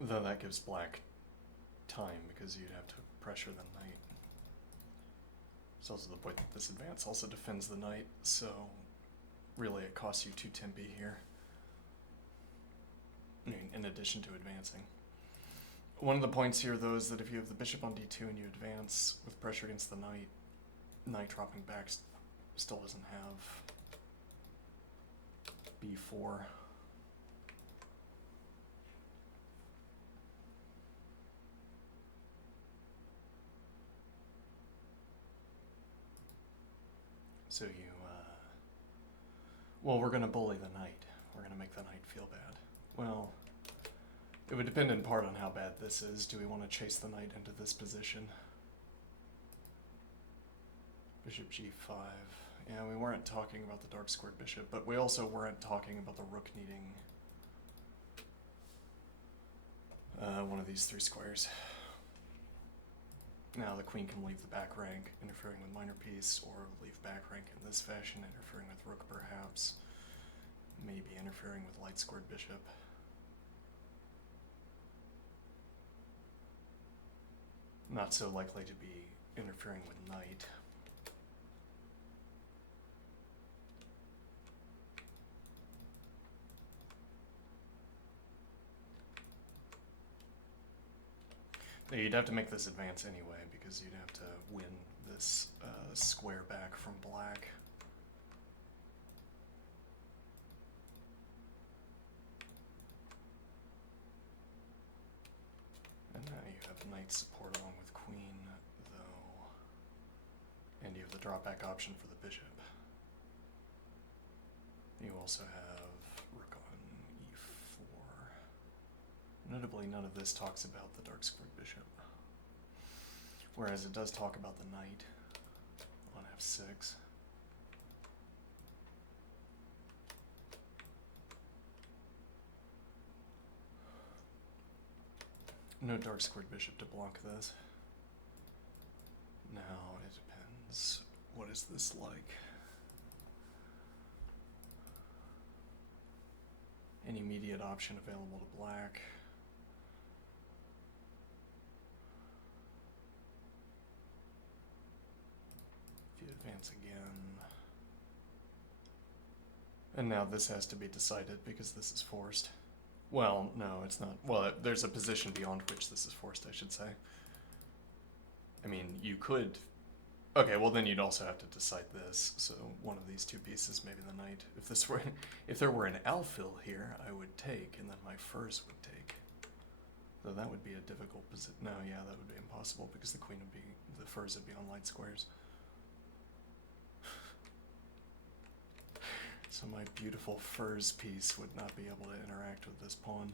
Though that gives black time because you'd have to pressure the knight. It's also the point that this advance also defends the knight, so really it costs you 2 tempi here. I mean, in addition to advancing. One of the points here, though, is that if you have the bishop on d2 and you advance with pressure against the knight, knight dropping back still doesn't have b4. So you, well, we're going to bully the knight. We're going to make the knight feel bad. Well, it would depend in part on how bad this is. Do we want to chase the knight into this position? Bishop g5. Yeah, we weren't talking about the dark squared bishop, but we also weren't talking about the rook needing one of these 3 squares. Now the queen can leave the back rank, interfering with minor piece, or leave back rank in this fashion, interfering with rook perhaps, maybe interfering with light squared bishop. Not so likely to be interfering with knight. You'd have to make this advance anyway, because you'd have to win this square back from black. And now you have knight support along with queen, though. And you have the drop back option for the bishop. You also have rook on e4. Notably, none of this talks about the dark squared bishop. Whereas it does talk about the knight on f6. No dark squared bishop to block this. Now it depends. What is this like? Any immediate option available to black? If you advance again. And now this has to be decided because this is forced. Well, no, it's not. Well, there's a position beyond which this is forced, I should say. I mean, you could... Okay, well then you'd also have to decide this. So one of these 2 pieces, maybe the knight. If there were an alfil here, I would take, and then my furs would take. Though that would be a difficult position. No, yeah, that would be impossible because the queen would be, the furs would be on light squares. So my beautiful furs piece would not be able to interact with this pawn.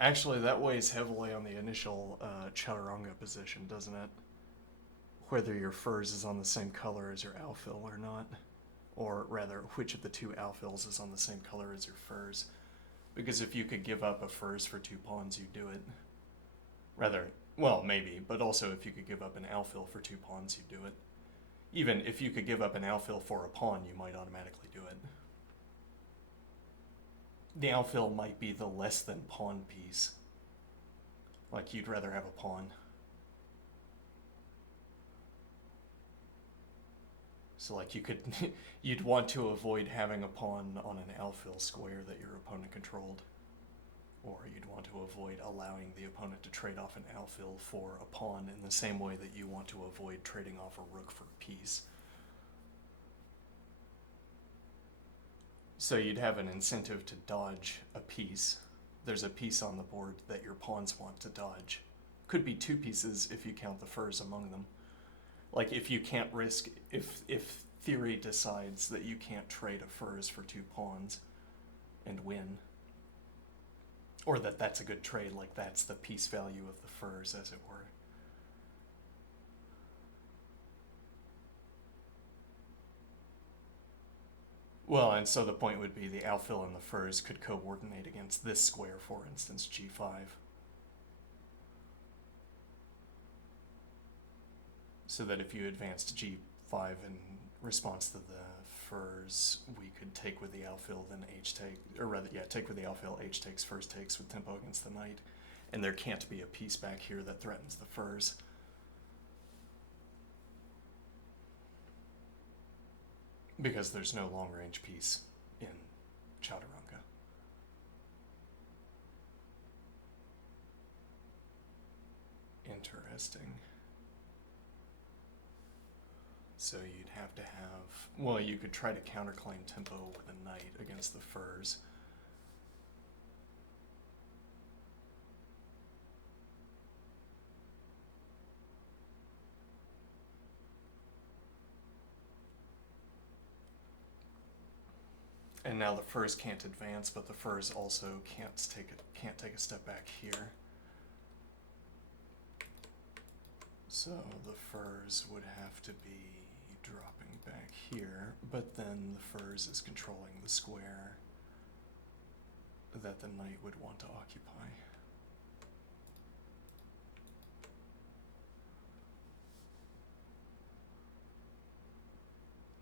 Actually, that weighs heavily on the initial chaturanga position, doesn't it? Whether your furs is on the same color as your alfil or not. Or rather, which of the 2 alfils is on the same color as your furs. Because if you could give up a furs for 2 pawns, you'd do it. Rather, well, maybe, but also if you could give up an alfil for 2 pawns, you'd do it. Even if you could give up an alfil for a pawn, you might automatically do it. The alfil might be the less than pawn piece. Like, you'd rather have a pawn. So, like, you could, you'd want to avoid having a pawn on an alfil square that your opponent controlled. Or you'd want to avoid allowing the opponent to trade off an alfil for a pawn in the same way that you want to avoid trading off a rook for a piece. So you'd have an incentive to dodge a piece. There's a piece on the board that your pawns want to dodge. Could be 2 pieces if you count the furs among them. Like if you can't risk, if theory decides that you can't trade a furs for 2 pawns and win, or that that's a good trade, like that's the piece value of the furs, as it were. Well, and so the point would be the alfil and the furs could coordinate against this square, for instance, g5. So that if you advanced g5 in response to the furs, we could take with the outfill, then H take, or rather, yeah, take with the outfill, H takes, furs takes with tempo against the knight. And there can't be a piece back here that threatens the furs. Because there's no long range piece in Chaturanga. Interesting. So you'd have to have, well, you could try to counterclaim tempo with a knight against the furs. And now the furs can't advance, but the furs also can't take a step back here. So the furs would have to be dropping back here, but then the furs is controlling the square that the knight would want to occupy.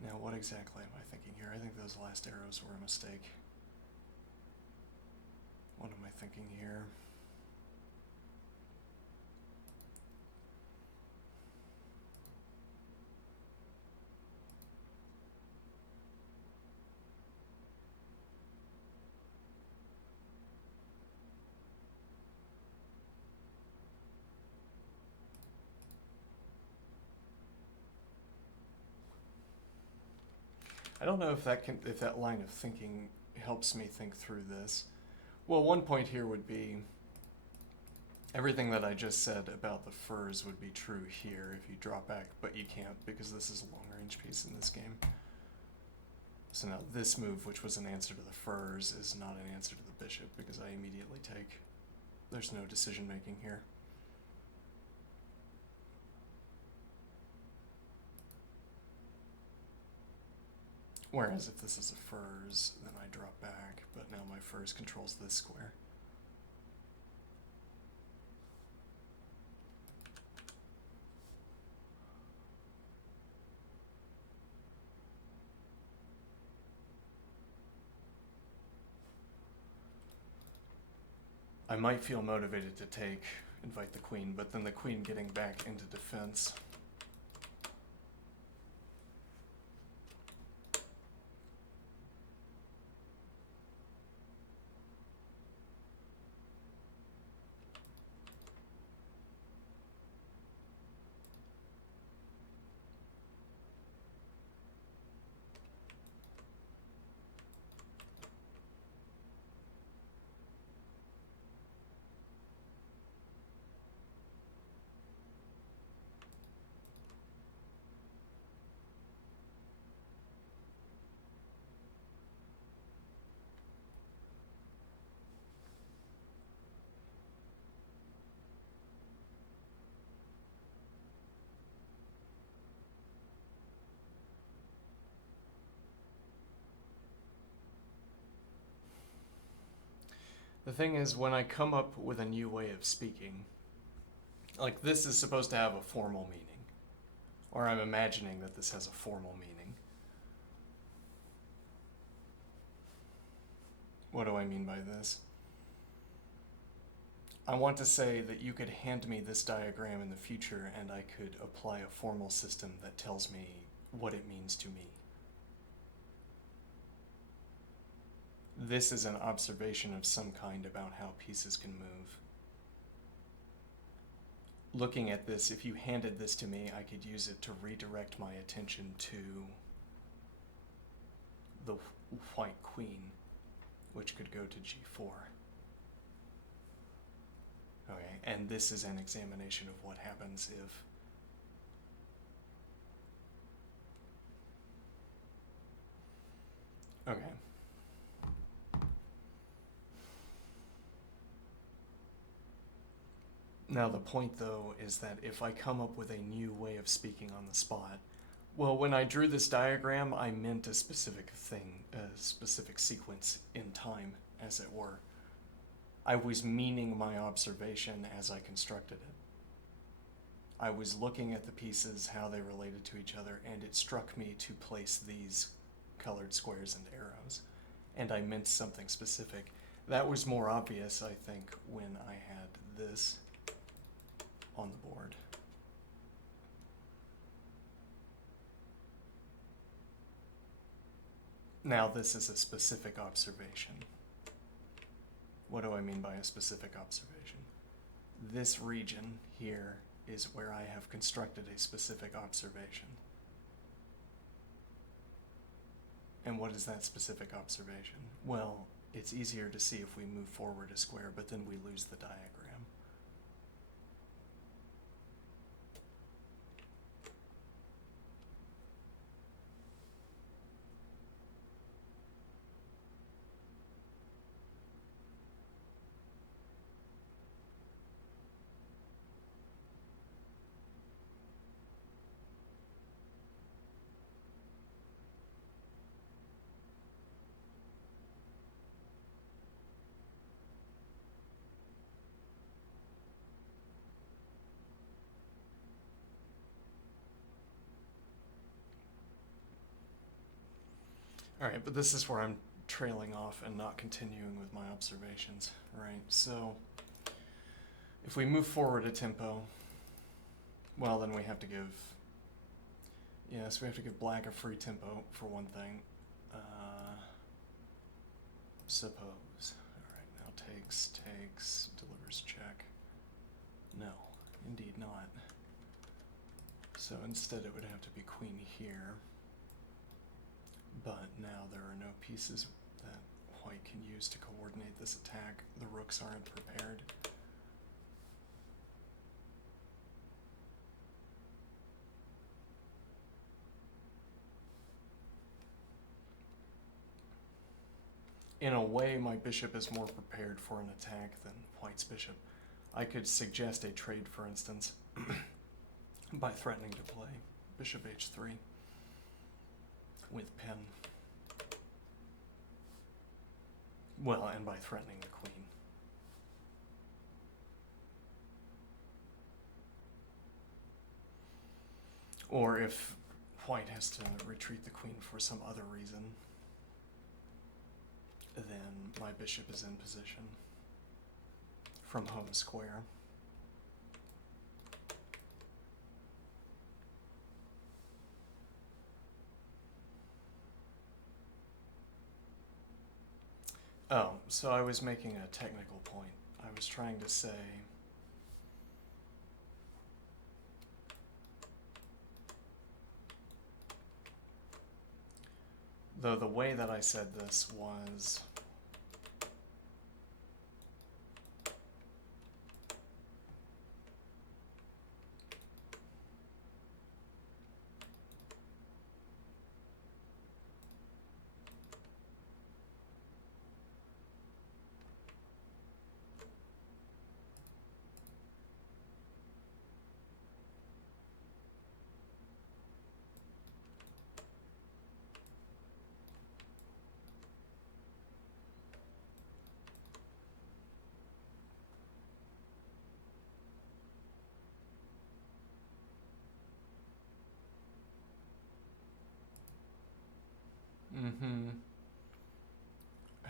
Now what exactly am I thinking here? I think those last arrows were a mistake. What am I thinking here? I don't know if that line of thinking helps me think through this. Well, one point here would be everything that I just said about the furs would be true here if you drop back, but you can't because this is a long range piece in this game. So now this move, which was an answer to the furs, is not an answer to the bishop because I immediately take. There's no decision making here. Whereas if this is a furs, then I drop back, but now my furs controls this square. I might feel motivated to take, invite the queen, but then the queen getting back into defense. The thing is, when I come up with a new way of speaking, like this is supposed to have a formal meaning, or I'm imagining that this has a formal meaning. What do I mean by this? I want to say that you could hand me this diagram in the future and I could apply a formal system that tells me what it means to me. This is an observation of some kind about how pieces can move. Looking at this, if you handed this to me, I could use it to redirect my attention to the white queen, which could go to g4. Okay, and this is an examination of what happens if okay. Now the point though is that if I come up with a new way of speaking on the spot, well, when I drew this diagram, I meant a specific thing, a specific sequence in time, as it were. I was meaning my observation as I constructed it. I was looking at the pieces, how they related to each other, and it struck me to place these colored squares and arrows, and I meant something specific. That was more obvious, I think, when I had this on the board. Now this is a specific observation. What do I mean by a specific observation? This region here is where I have constructed a specific observation. And what is that specific observation? Well, it's easier to see if we move forward a square, but then we lose the diagram. Alright, but this is where I'm trailing off and not continuing with my observations, right? So, if we move forward a tempo, well, then we have to give, yes, we have to give black a free tempo, for one thing. Suppose. Alright, now takes, delivers check. No, indeed not. So instead it would have to be queen here. But now there are no pieces that white can use to coordinate this attack. The rooks aren't prepared. In a way, my bishop is more prepared for an attack than white's bishop. I could suggest a trade, for instance, by threatening to play bishop h3 with pen. Well, and by threatening the queen. Or if white has to retreat the queen for some other reason, then my bishop is in position from home square. Oh, so I was making a technical point. I was trying to say though the way that I said this was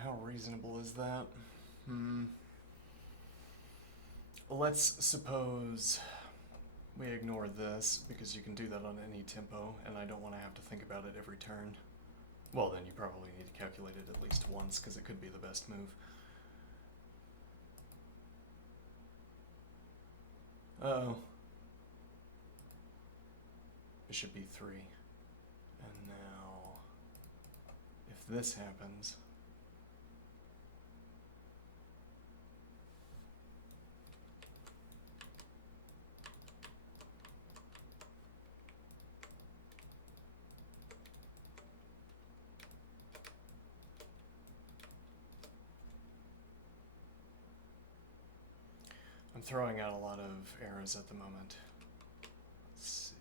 how reasonable is that? Let's suppose we ignore this, because you can do that on any tempo, and I don't want to have to think about it every turn. Well, then you probably need to calculate it at least once, because it could be the best move. Uh-oh. Bishop e3. And now, if this happens, I'm throwing out a lot of arrows at the moment. Let's see.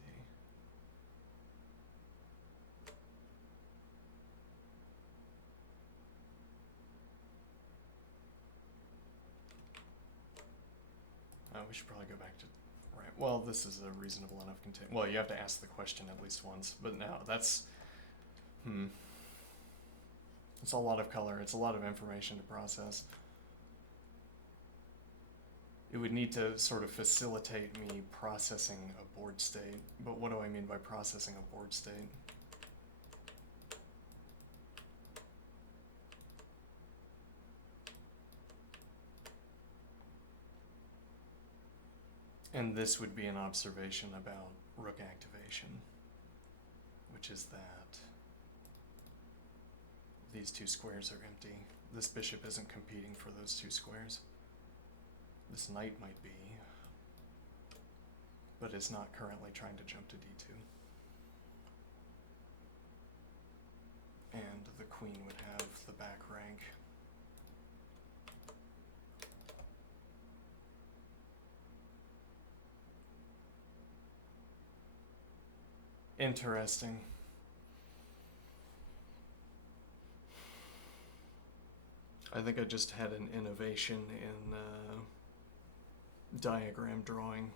We should probably go back to, right, well, this is a reasonable enough well, you have to ask the question at least once, but now that's, It's a lot of color. It's a lot of information to process. It would need to sort of facilitate me processing a board state. But what do I mean by processing a board state? And this would be an observation about rook activation, which is that these two squares are empty. This bishop isn't competing for those two squares. This knight might be, but is not currently trying to jump to d2. And the queen would have the back rank. Interesting. I think I just had an innovation in diagram drawing.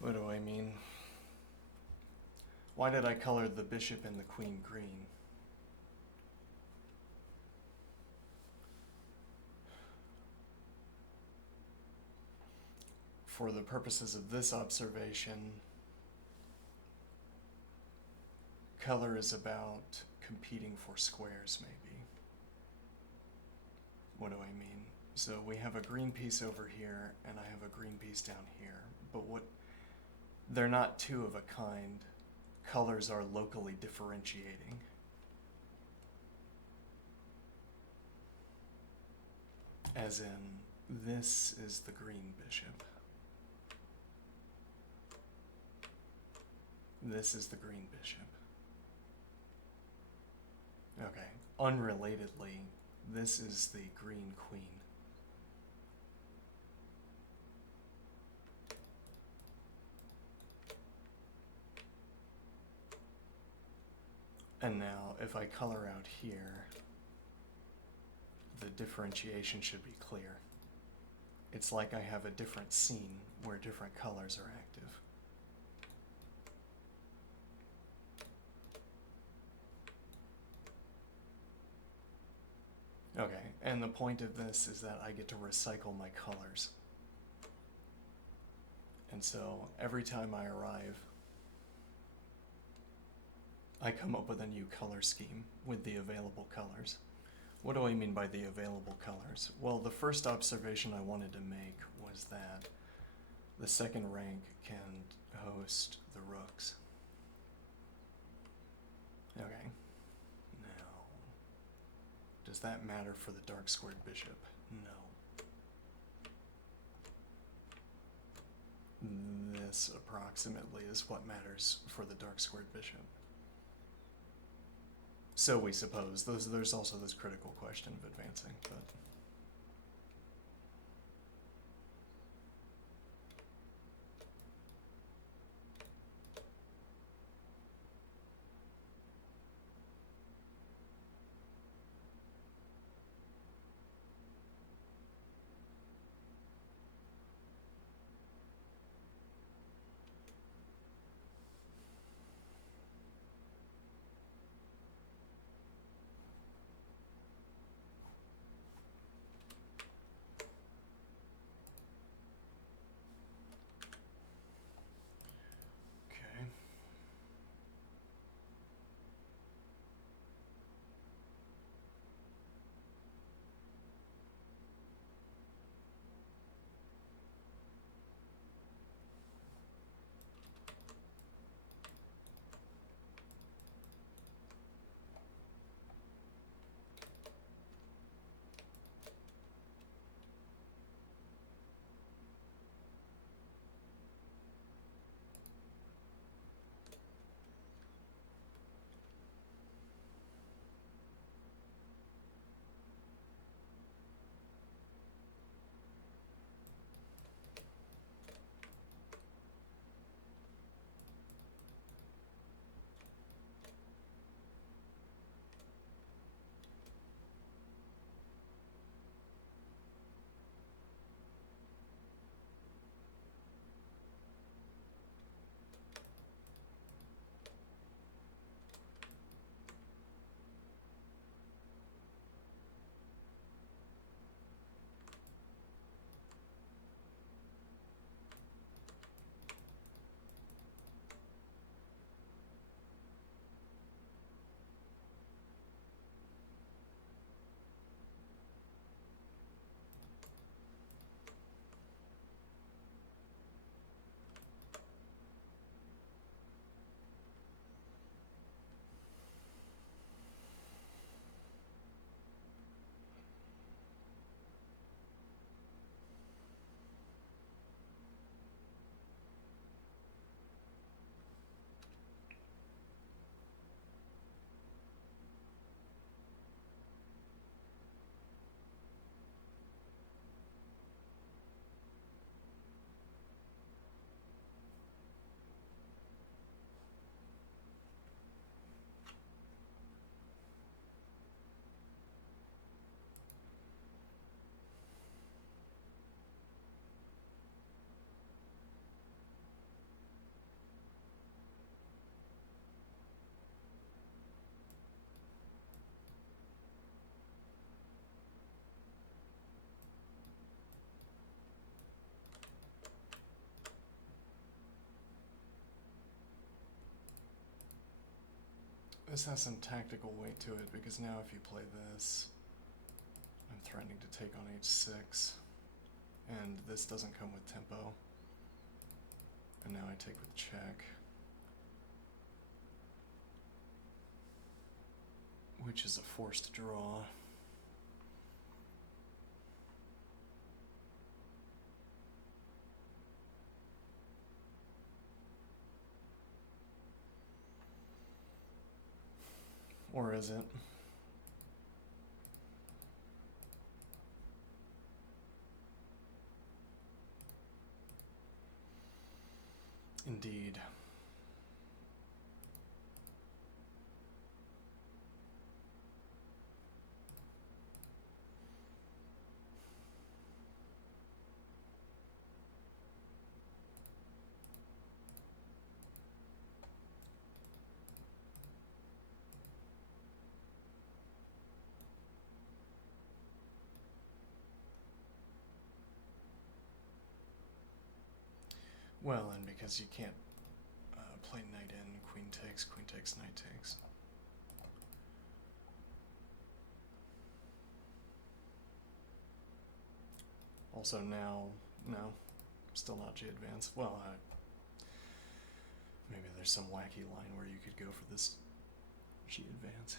What do I mean? Why did I color the bishop and the queen green? For the purposes of this observation, color is about competing for squares, maybe. What do I mean? So we have a green piece over here, and I have a green piece down here. But they're not two of a kind. Colors are locally differentiating. As in, this is the green bishop. This is the green bishop. Okay, unrelatedly, this is the green queen. And now, if I color out here, the differentiation should be clear. It's like I have a different scene where different colors are active. Okay, and the point of this is that I get to recycle my colors. And so every time I arrive, I come up with a new color scheme with the available colors. What do I mean by the available colors? Well, the first observation I wanted to make was that the second rank can host the rooks. Okay. Now, does that matter for the dark squared bishop? No. This approximately is what matters for the dark squared bishop. So we suppose. There's also this critical question of advancing, but This has some tactical weight to it, because now if you play this, I'm threatening to take on h6, and this doesn't come with tempo. And now I take with check, which is a forced draw. Or is it? Indeed. Well, and because you can't play knight in, queen takes, knight takes. Also now, no, still not G advance. Well, maybe there's some wacky line where you could go for this G advance.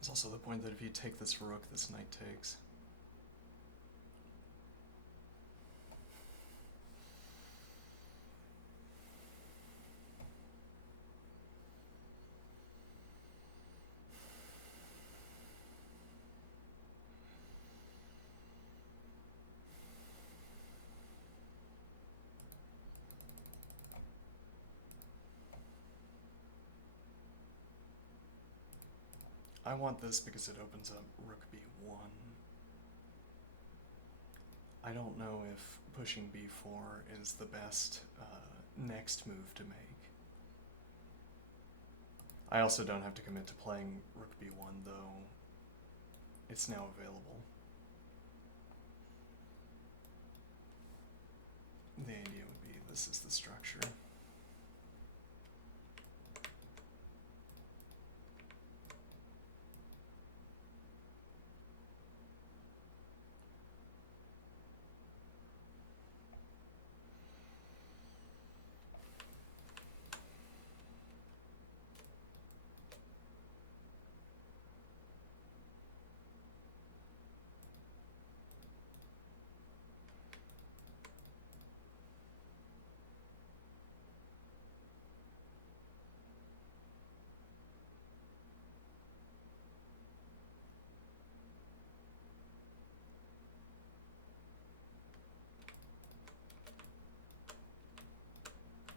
There's also the point that if you take this rook, this knight takes. I want this because it opens up rook b1. I don't know if pushing b4 is the best next move to make. I also don't have to commit to playing rook b1, though it's now available. The idea would be this is the structure.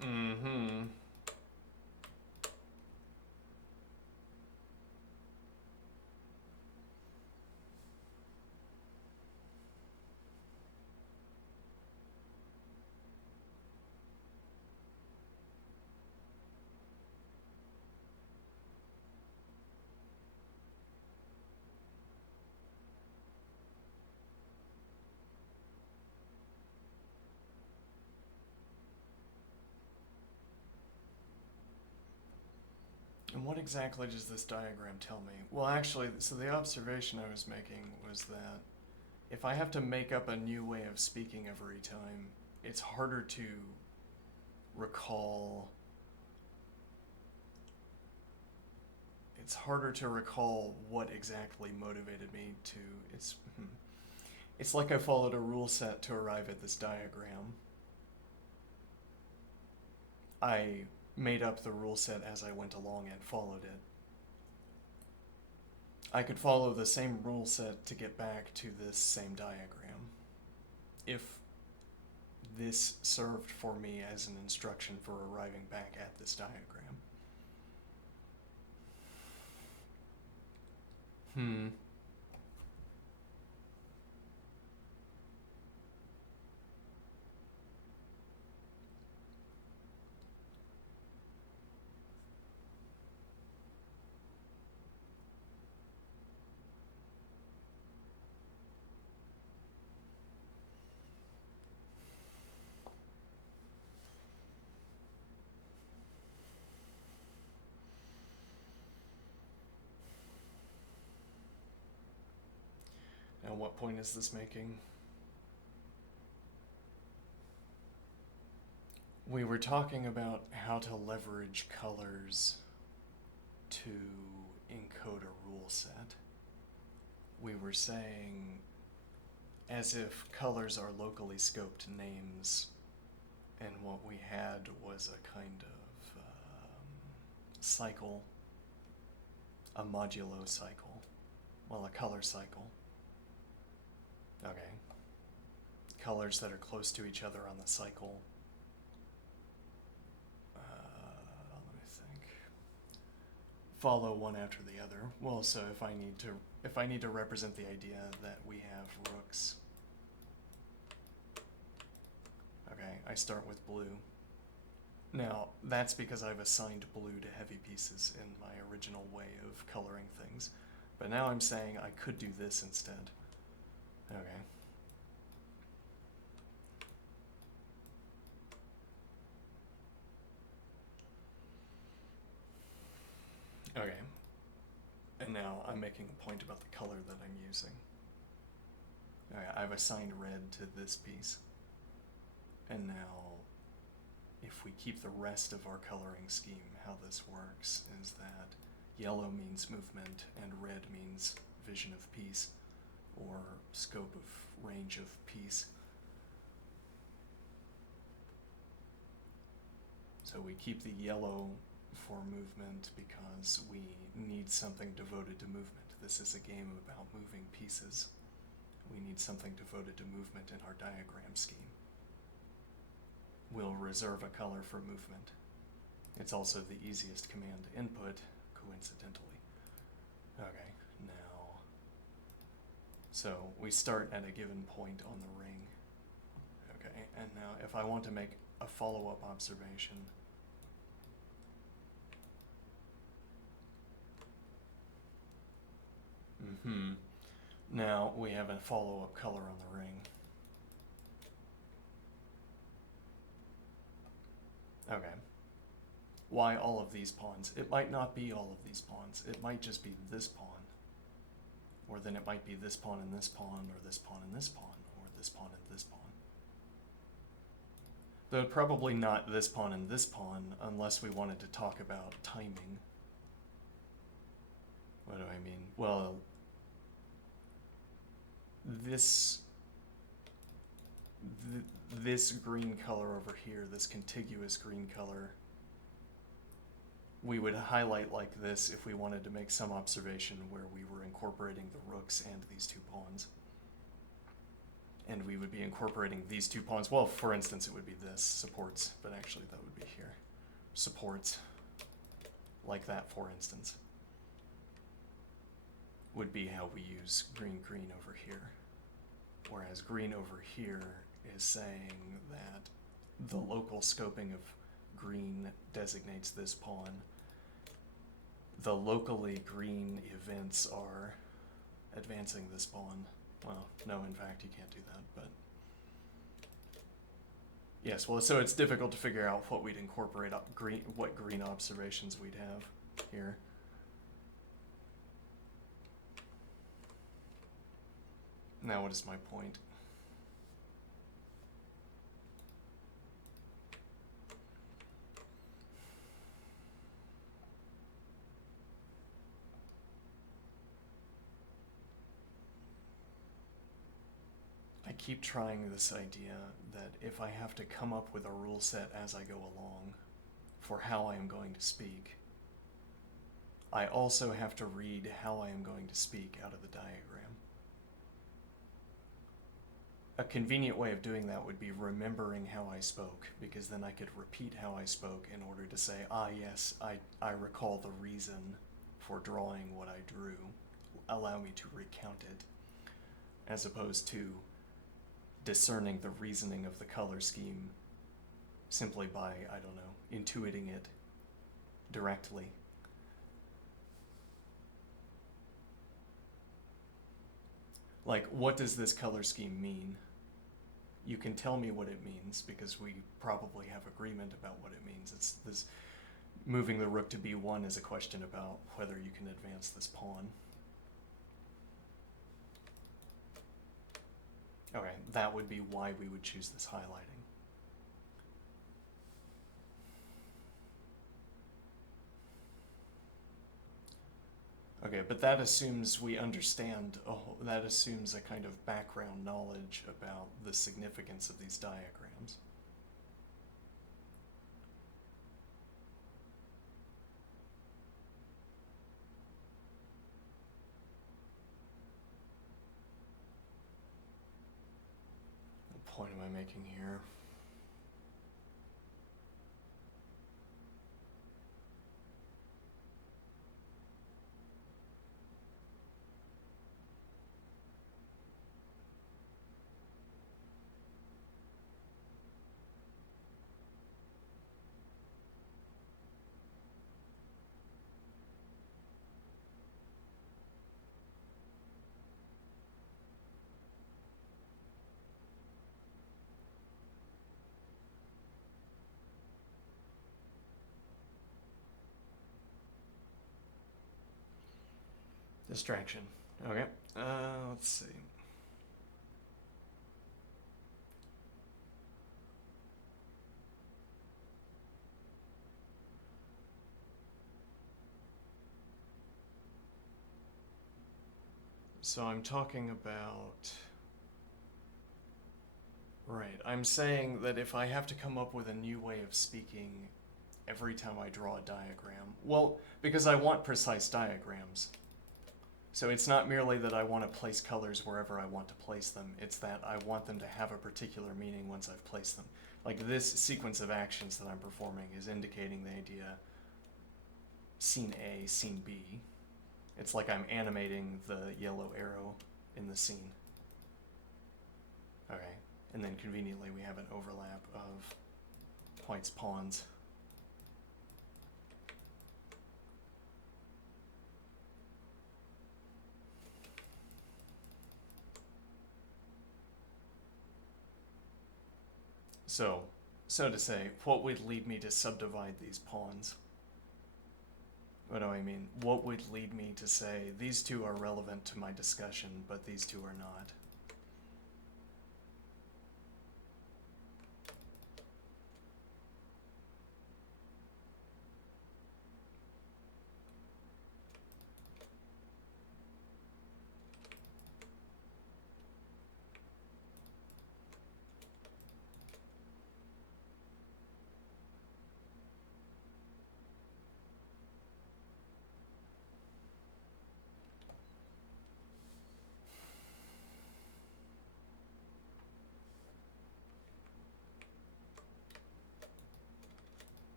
Mm-hmm. And what exactly does this diagram tell me? Well, actually, so the observation I was making was that if I have to make up a new way of speaking every time, it's harder to recall. It's harder to recall what exactly motivated me to. It's like I followed a rule set to arrive at this diagram. I made up the rule set as I went along and followed it. I could follow the same rule set to get back to this same diagram if this served for me as an instruction for arriving back at this diagram. And what point is this making? We were talking about how to leverage colors to encode a rule set. We were saying as if colors are locally scoped names, and what we had was a kind of cycle, a modulo cycle, well, a color cycle. Okay. Colors that are close to each other on the cycle. Let me think. Follow one after the other. Well, so if I need to represent the idea that we have rooks. Okay, I start with blue. Now, that's because I've assigned blue to heavy pieces in my original way of coloring things. But now I'm saying I could do this instead. Okay. Okay. And now I'm making a point about the color that I'm using. Okay, I've assigned red to this piece. And now, if we keep the rest of our coloring scheme, how this works is that yellow means movement and red means vision of piece, or scope of range of piece. So we keep the yellow for movement because we need something devoted to movement. This is a game about moving pieces. We need something devoted to movement in our diagram scheme. We'll reserve a color for movement. It's also the easiest command to input, coincidentally. Okay, now, so we start at a given point on the ring. Okay, and now if I want to make a follow-up observation, now we have a follow-up color on the ring. Okay. Why all of these pawns? It might not be all of these pawns. It might just be this pawn. Or then it might be this pawn and this pawn, or this pawn and this pawn, or this pawn and this pawn. Though probably not this pawn and this pawn, unless we wanted to talk about timing. What do I mean? Well, this green color over here, this contiguous green color, we would highlight like this if we wanted to make some observation where we were incorporating the rooks and these two pawns. And we would be incorporating these two pawns. Well, for instance, it would be this, supports, but actually that would be here. Supports, like that, for instance, would be how we use green over here. Whereas green over here is saying that the local scoping of green designates this pawn. The locally green events are advancing this pawn. Well, no, in fact, you can't do that, but yes, well, so it's difficult to figure out what we'd incorporate, what green observations we'd have here. Now, what is my point? I keep trying this idea that if I have to come up with a rule set as I go along for how I am going to speak, I also have to read how I am going to speak out of the diagram. A convenient way of doing that would be remembering how I spoke, because then I could repeat how I spoke in order to say, yes, I recall the reason for drawing what I drew. Allow me to recount it, as opposed to discerning the reasoning of the color scheme simply by, I don't know, intuiting it directly. Like, what does this color scheme mean? You can tell me what it means because we probably have agreement about what it means. It's this moving the rook to b1 is a question about whether you can advance this pawn. Okay, that would be why we would choose this highlighting. Okay, but that assumes we understand, that assumes a kind of background knowledge about the significance of these diagrams. What point am I making here? Distraction. Okay, let's see. So I'm talking about, right, I'm saying that if I have to come up with a new way of speaking every time I draw a diagram, well, because I want precise diagrams. So it's not merely that I want to place colors wherever I want to place them, it's that I want them to have a particular meaning once I've placed them. Like this sequence of actions that I'm performing is indicating the idea scene A, scene B. It's like I'm animating the yellow arrow in the scene. Okay, and then conveniently we have an overlap of White's pawns. So to say, what would lead me to subdivide these pawns? What do I mean? What would lead me to say, these two are relevant to my discussion, but these two are not?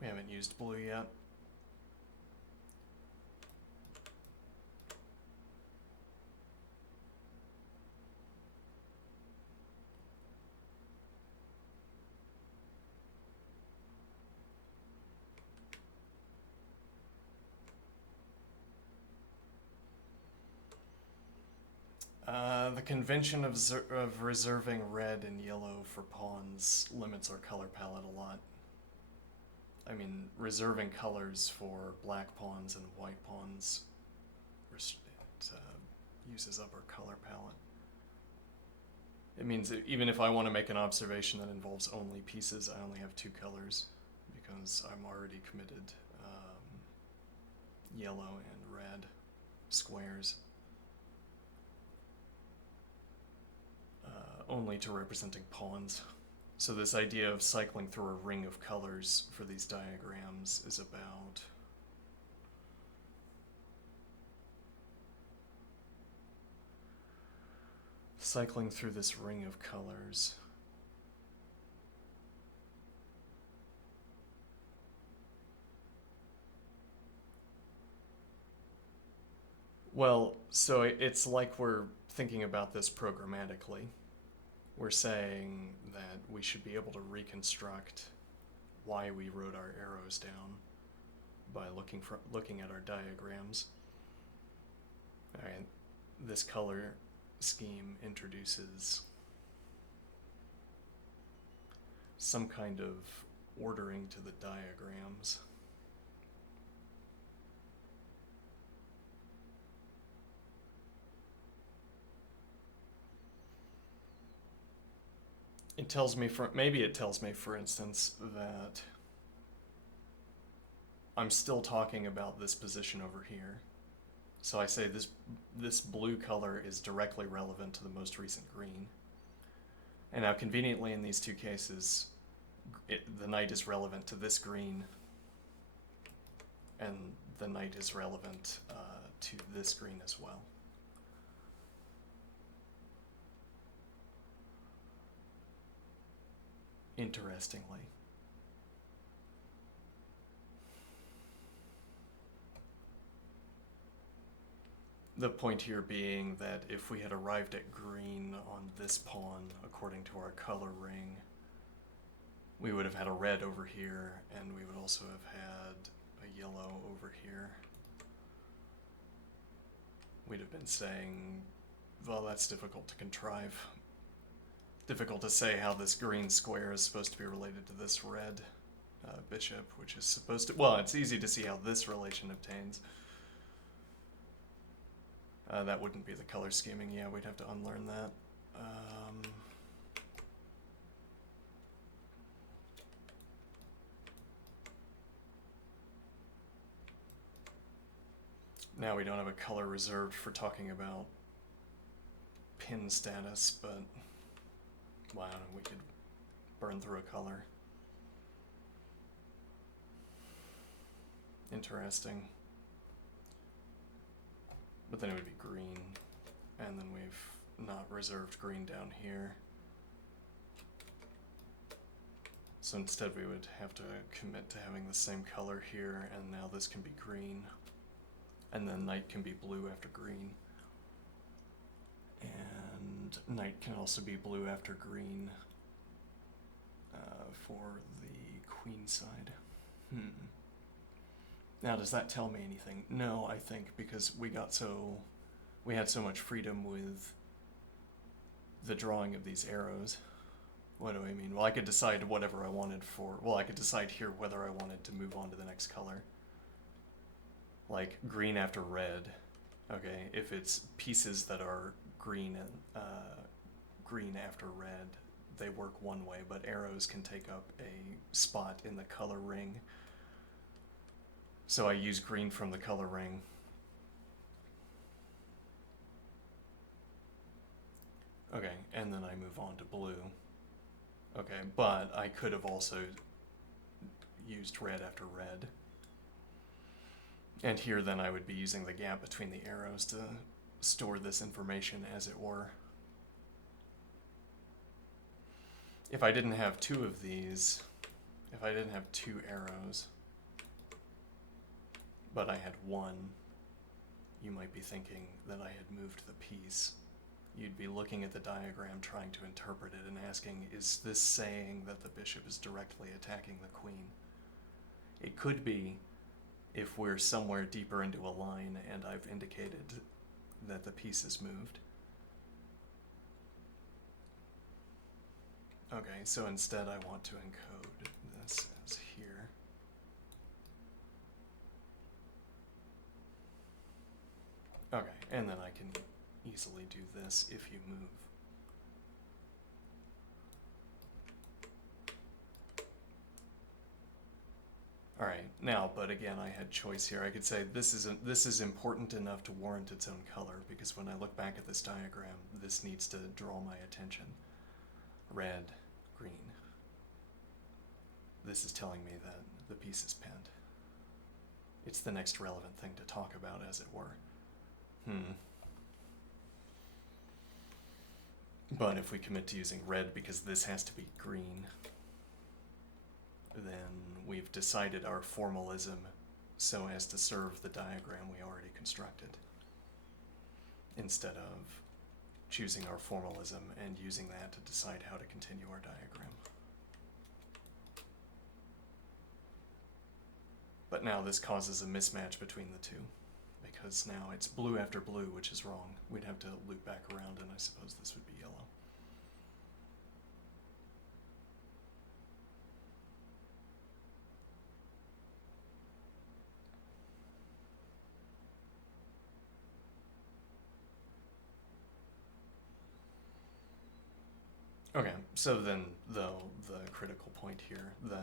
We haven't used blue yet. The convention of reserving red and yellow for pawns limits our color palette a lot. I mean, reserving colors for black pawns and white pawns uses up our color palette. It means that even if I want to make an observation that involves only pieces, I only have two colors because I'm already committed yellow and red squares only to representing pawns. So this idea of cycling through a ring of colors for these diagrams is about cycling through this ring of colors. Well, so it's like we're thinking about this programmatically. We're saying that we should be able to reconstruct why we wrote our arrows down by looking at our diagrams. All right, this color scheme introduces some kind of ordering to the diagrams. It tells me, maybe it tells me, for instance, that I'm still talking about this position over here. So I say this blue color is directly relevant to the most recent green. And now conveniently in these two cases, the night is relevant to this green, and the night is relevant to this green as well. Interestingly. The point here being that if we had arrived at green on this pawn according to our color ring, we would have had a red over here, and we would also have had a yellow over here. We'd have been saying, well, that's difficult to contrive. Difficult to say how this green square is supposed to be related to this red bishop, which is supposed to, well, it's easy to see how this relation obtains. That wouldn't be the color scheming. Yeah, we'd have to unlearn that. Now we don't have a color reserved for talking about pin status, but wow, we could burn through a color. Interesting. But then it would be green, and then we've not reserved green down here. So instead we would have to commit to having the same color here, and now this can be green. And then night can be blue after green. And night can also be blue after green for the queen side. Now, does that tell me anything? No, I think, because we had so much freedom with the drawing of these arrows. What do I mean? Well, I could decide whatever I wanted for, well, I could decide here whether I wanted to move on to the next color. Like green after red. Okay, if it's pieces that are green and green after red, they work one way, but arrows can take up a spot in the color ring. So I use green from the color ring. Okay, and then I move on to blue. Okay, but I could have also used red after red. And here then I would be using the gap between the arrows to store this information, as it were. If I didn't have two of these, if I didn't have two arrows, but I had one, you might be thinking that I had moved the piece. You'd be looking at the diagram trying to interpret it and asking, is this saying that the bishop is directly attacking the queen? It could be if we're somewhere deeper into a line and I've indicated that the piece is moved. Okay, so instead I want to encode this as here. Okay, and then I can easily do this if you move. All right, now, but again, I had choice here. I could say this is important enough to warrant its own color, because when I look back at this diagram, this needs to draw my attention. Red, green. This is telling me that the piece is pinned. It's the next relevant thing to talk about, as it were. But if we commit to using red because this has to be green, then we've decided our formalism so as to serve the diagram we already constructed, instead of choosing our formalism and using that to decide how to continue our diagram. But now this causes a mismatch between the two, because now it's blue after blue, which is wrong. We'd have to loop back around, and I suppose this would be yellow. Okay, so then the critical point here, the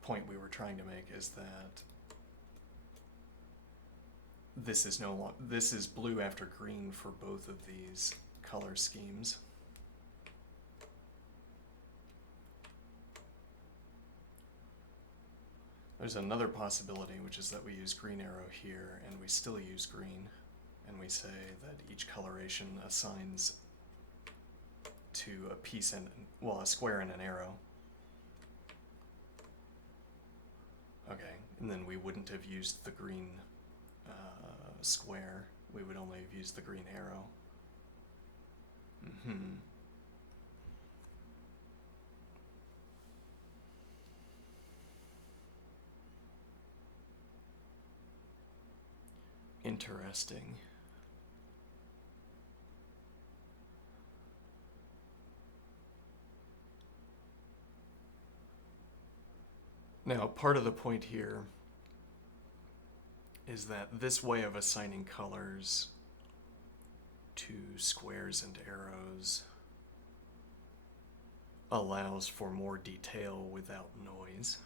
point we were trying to make is that this is this is blue after green for both of these color schemes. There's another possibility, which is that we use green arrow here and we still use green, and we say that each coloration assigns to a piece and, well, a square and an arrow. Okay, and then we wouldn't have used the green square, we would only have used the green arrow. Interesting. Now, part of the point here is that this way of assigning colors to squares and arrows allows for more detail without noise.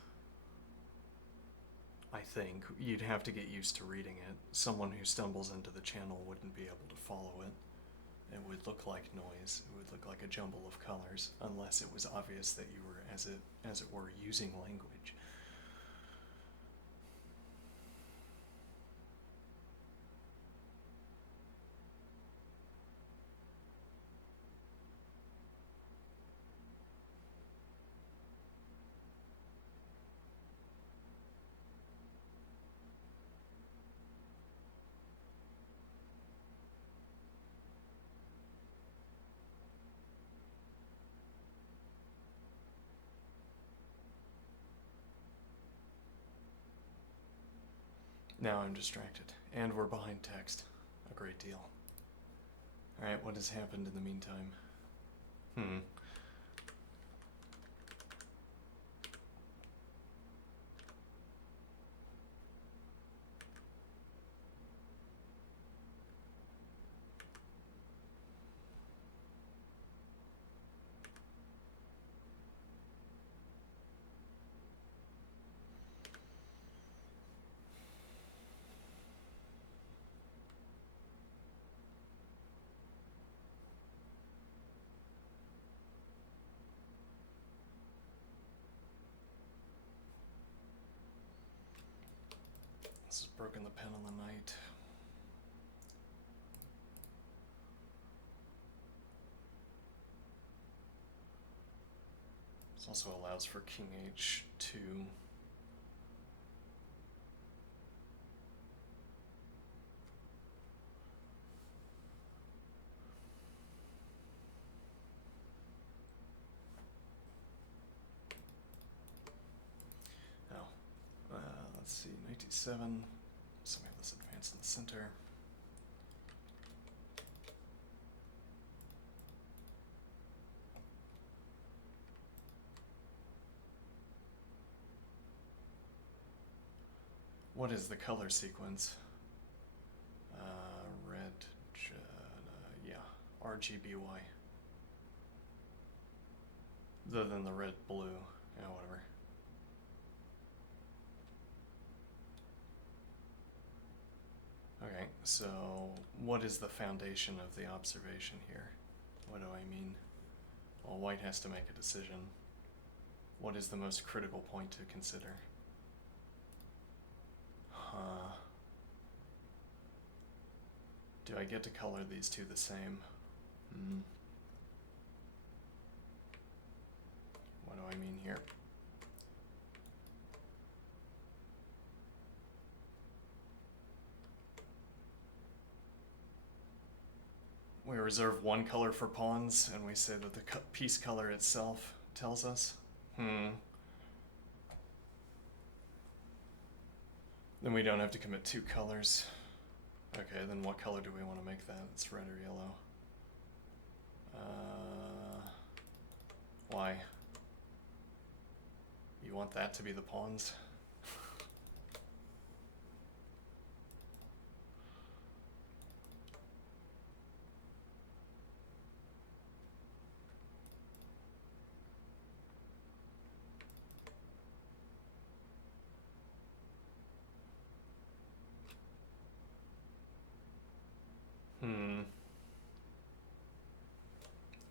I think you'd have to get used to reading it. Someone who stumbles into the channel wouldn't be able to follow it. It would look like noise. It would look like a jumble of colors, unless it was obvious that you were, as it were, using language. Now I'm distracted, and we're behind text a great deal. Alright, what has happened in the meantime? This has broken the pen on the night. This also allows for king h2. Let's see, knight d7. So we have this advance in the center. What is the color sequence? Red, yeah, RGBY. Other than the red, blue, yeah, whatever. Okay, so what is the foundation of the observation here? What do I mean? Well, white has to make a decision. What is the most critical point to consider? Do I get to color these two the same? What do I mean here? We reserve one color for pawns, and we say that the piece color itself tells us. Then we don't have to commit two colors. Okay, then what color do we want to make that? It's red or yellow. Why? You want that to be the pawns?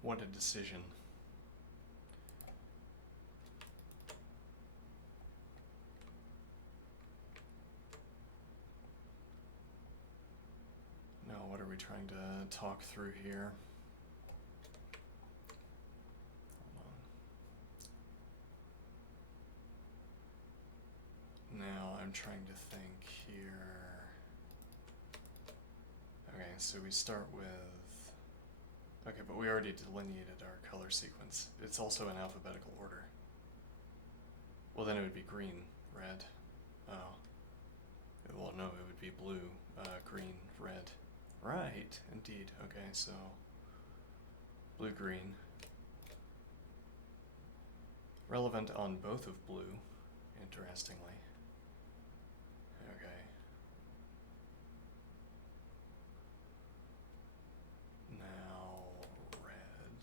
What a decision. Now, what are we trying to talk through here? Hold on. Now, I'm trying to think here. Okay, so we start with... Okay, but we already delineated our color sequence. It's also in alphabetical order. Well, then it would be green, red. Oh. Well, no, it would be blue, green, red. Right, indeed. Okay, so blue, green. Relevant on both of blue, interestingly. Okay. Now, red.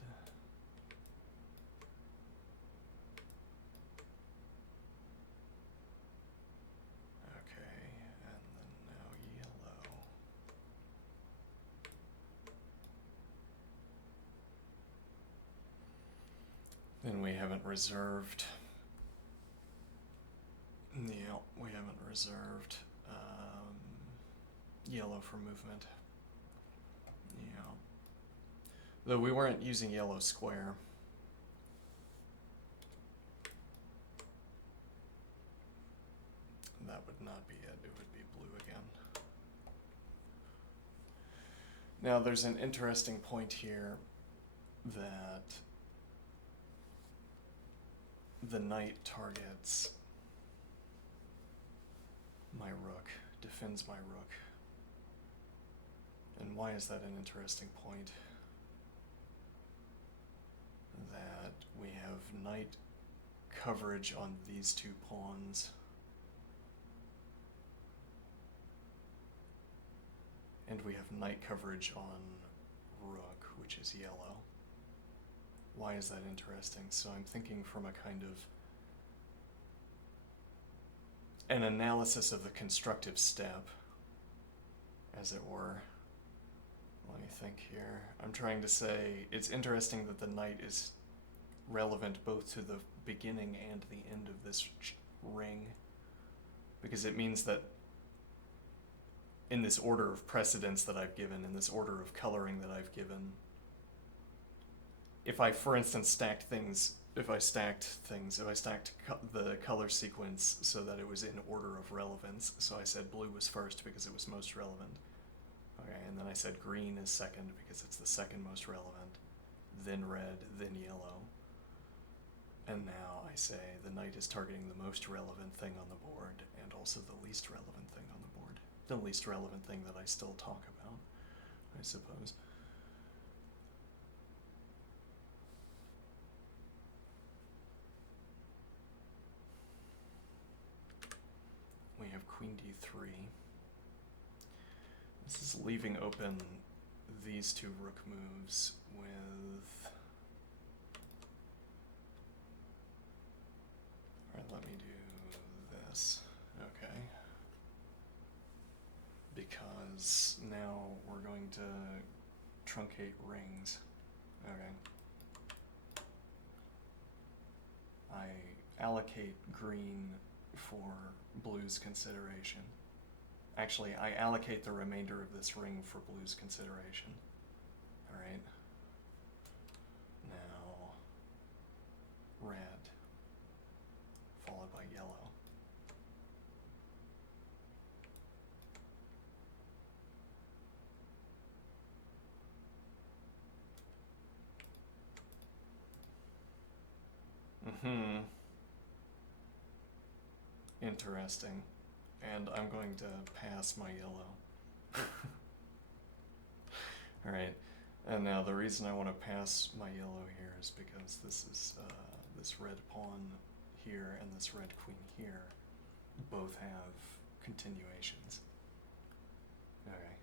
Okay, and then now yellow. Then we haven't reserved. Yeah, we haven't reserved yellow for movement. Yeah. Though we weren't using yellow square. That would not be it. It would be blue again. Now there's an interesting point here that the knight targets my rook, defends my rook. And why is that an interesting point? That we have knight coverage on these two pawns. And we have knight coverage on rook, which is yellow. Why is that interesting? So I'm thinking from a kind of an analysis of the constructive step, as it were. Let me think here. I'm trying to say it's interesting that the knight is relevant both to the beginning and the end of this ring, because it means that in this order of precedence that I've given, in this order of coloring that I've given, if I, for instance, stacked the color sequence so that it was in order of relevance, so I said blue was first because it was most relevant. Okay, and then I said green is second because it's the second most relevant, then red, then yellow. And now I say the knight is targeting the most relevant thing on the board and also the least relevant thing on the board. The least relevant thing that I still talk about, I suppose. We have queen d3. This is leaving open these two rook moves with... Alright, let me do this. Okay. Because now we're going to truncate rings. Okay. I allocate green for blue's consideration. Actually, I allocate the remainder of this ring for blue's consideration. Alright. Now, red, followed by yellow. Interesting. And I'm going to pass my yellow. Alright, and now the reason I want to pass my yellow here is because this is this red pawn here and this red queen here both have continuations. Okay.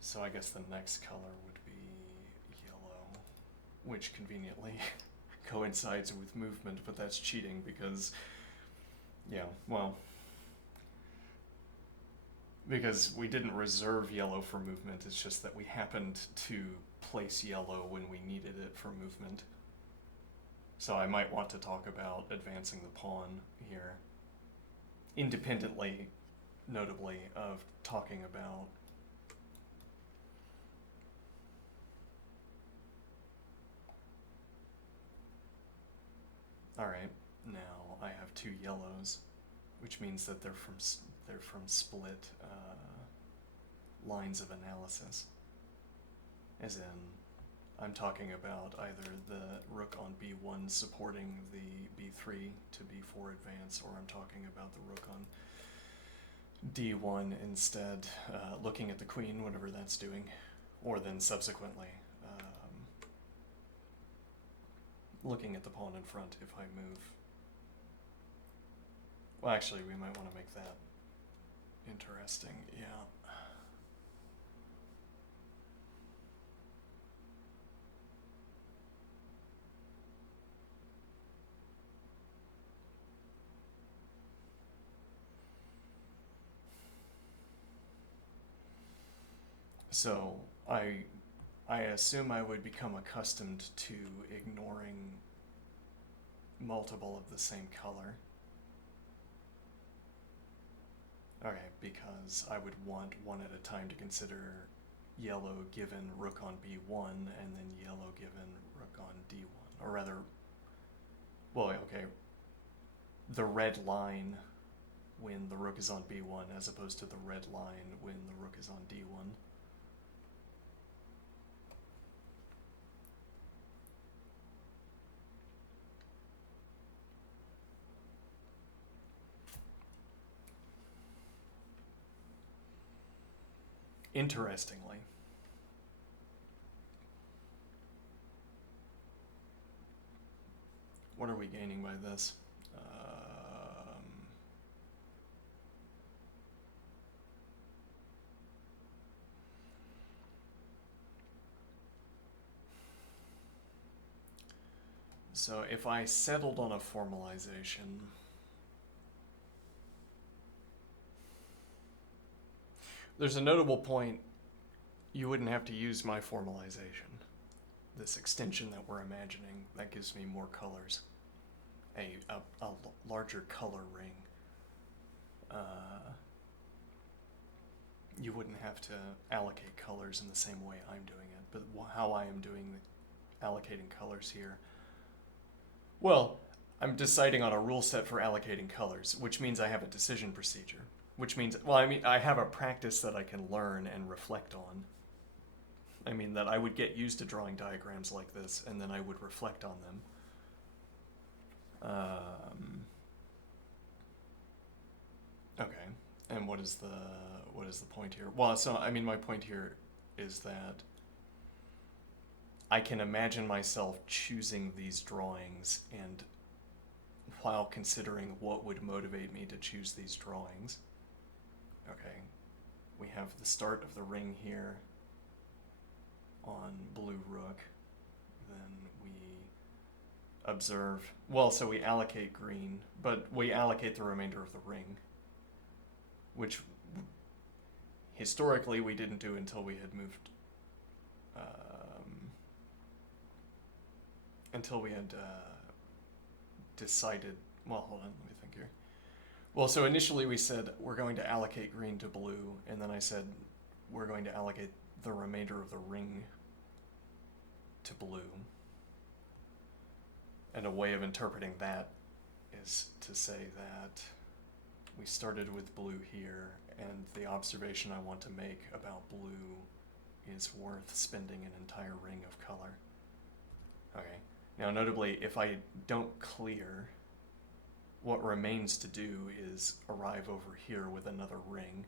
So I guess the next color would be yellow, which conveniently coincides with movement, but that's cheating because, yeah, well, Because we didn't reserve yellow for movement, it's just that we happened to place yellow when we needed it for movement. So I might want to talk about advancing the pawn here, independently, notably, of talking about alright, now I have two yellows, which means that they're from split lines of analysis. As in, I'm talking about either the rook on b1 supporting the b3 to b4 advance, or I'm talking about the rook on d1 instead, looking at the queen, whatever that's doing, or then subsequently looking at the pawn in front if I move. Well, actually, we might want to make that interesting, yeah. So I assume I would become accustomed to ignoring multiple of the same color. Okay, because I would want one at a time to consider yellow given rook on b1 and then yellow given rook on d1. Or rather, well, okay, the red line when the rook is on b1 as opposed to the red line when the rook is on d1. Interestingly, what are we gaining by this? So if I settled on a formalization, there's a notable point. You wouldn't have to use my formalization. This extension that we're imagining, that gives me more colors. A larger color ring. You wouldn't have to allocate colors in the same way I'm doing it, but how I am doing allocating colors here. Well, I'm deciding on a rule set for allocating colors, which means I have a decision procedure. Which means, well, I mean, I have a practice that I can learn and reflect on. I mean, that I would get used to drawing diagrams like this, and then I would reflect on them. Okay, and what is the point here? Well, so I mean, my point here is that I can imagine myself choosing these drawings, and while considering what would motivate me to choose these drawings, okay, we have the start of the ring here on blue rook, then we observe, well, so we allocate green, but we allocate the remainder of the ring, which historically we didn't do until we had moved, until we had decided, well, hold on, let me think here. Well, so initially we said we're going to allocate green to blue, and then I said we're going to allocate the remainder of the ring to blue. And a way of interpreting that is to say that we started with blue here, and the observation I want to make about blue is worth spending an entire ring of color. Okay, now notably, if I don't clear, what remains to do is arrive over here with another ring.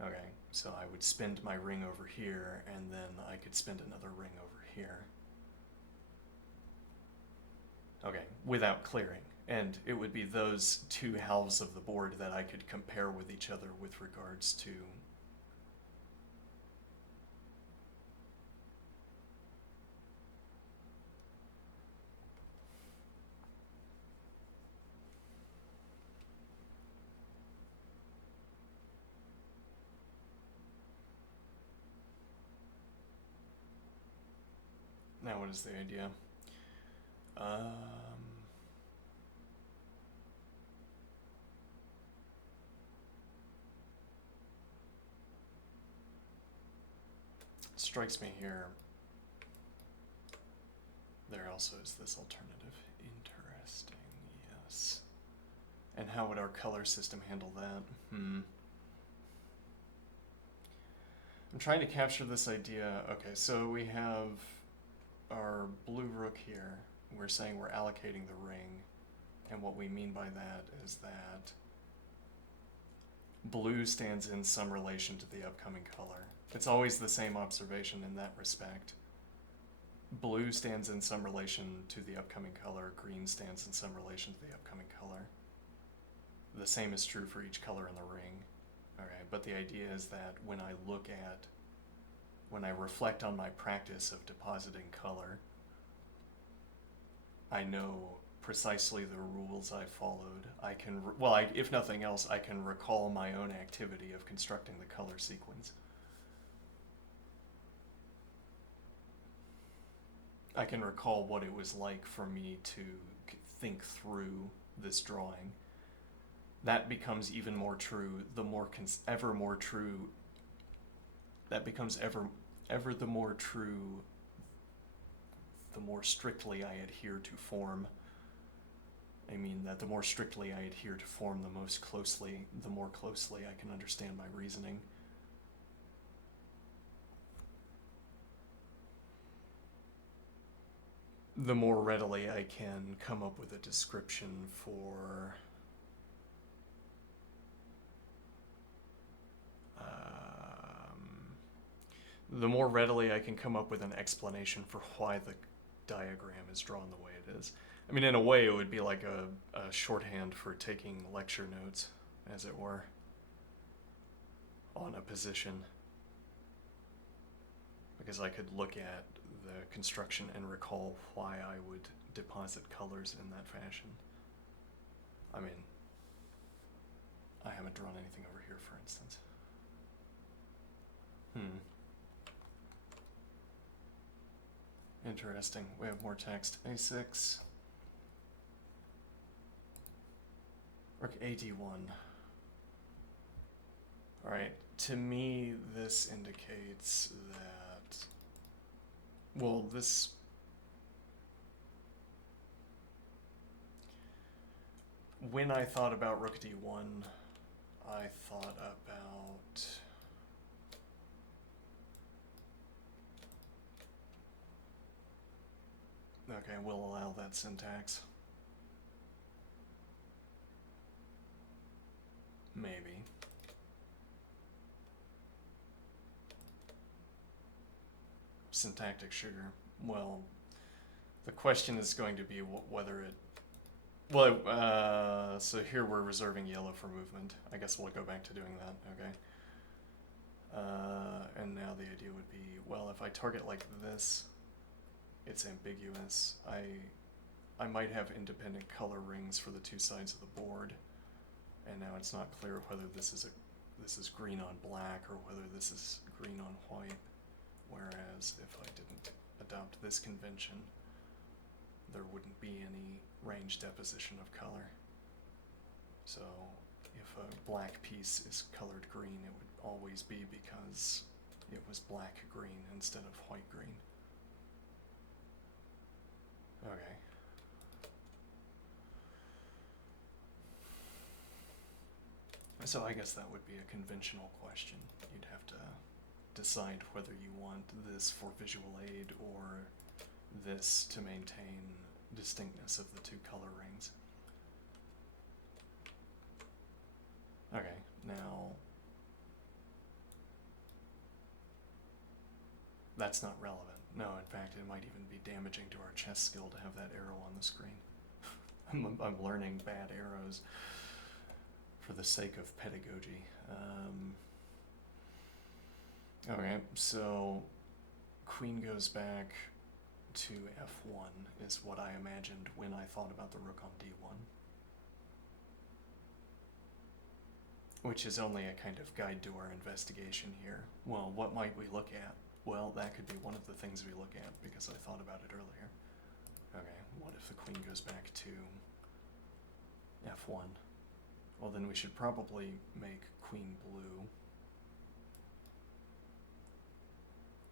Okay, so I would spend my ring over here, and then I could spend another ring over here. Okay, without clearing. And it would be those two halves of the board that I could compare with each other with regards to what is the idea? Um, strikes me here. There also is this alternative. Interesting, yes. And how would our color system handle that? I'm trying to capture this idea. Okay, so we have our blue rook here. We're saying we're allocating the ring. And what we mean by that is that blue stands in some relation to the upcoming color. It's always the same observation in that respect. Blue stands in some relation to the upcoming color, green stands in some relation to the upcoming color. The same is true for each color in the ring. Okay, but the idea is that when I reflect on my practice of depositing color, I know precisely the rules I followed. I can, if nothing else, I can recall my own activity of constructing the color sequence. I can recall what it was like for me to think through this drawing. That becomes even more true the more ever more true. That becomes ever the more true the more strictly I adhere to form. I mean that the more strictly I adhere to form, the more closely I can understand my reasoning. The more readily I can come up with a description for the more readily I can come up with an explanation for why the diagram is drawn the way it is. I mean, in a way, it would be like a shorthand for taking lecture notes, as it were, on a position. Because I could look at the construction and recall why I would deposit colors in that fashion. I mean, I haven't drawn anything over here, for instance. Interesting. We have more text. A6. Rook AD1. Alright, to me this indicates that, well, this, when I thought about Rook D1, I thought about, okay, we'll allow that syntax. Maybe. Syntactic sugar. Well, the question is going to be whether it, well, so here we're reserving yellow for movement. I guess we'll go back to doing that, okay? And now the idea would be, well, if I target like this, it's ambiguous. I might have independent color rings for the two sides of the board, and now it's not clear whether this is green on black or whether this is green on white. Whereas if I didn't adopt this convention, there wouldn't be any range deposition of color. So if a black piece is colored green, it would always be because it was black green instead of white green. Okay. So I guess that would be a conventional question. You'd have to decide whether you want this for visual aid or this to maintain distinctness of the two color rings. Okay, now that's not relevant. No, in fact, it might even be damaging to our chess skill to have that arrow on the screen. I'm learning bad arrows for the sake of pedagogy. Okay, so queen goes back to f1 is what I imagined when I thought about the rook on d1. Which is only a kind of guide to our investigation here. Well, what might we look at? Well, that could be one of the things we look at, because I thought about it earlier. Okay, what if the queen goes back to f1? Well, then we should probably make queen blue.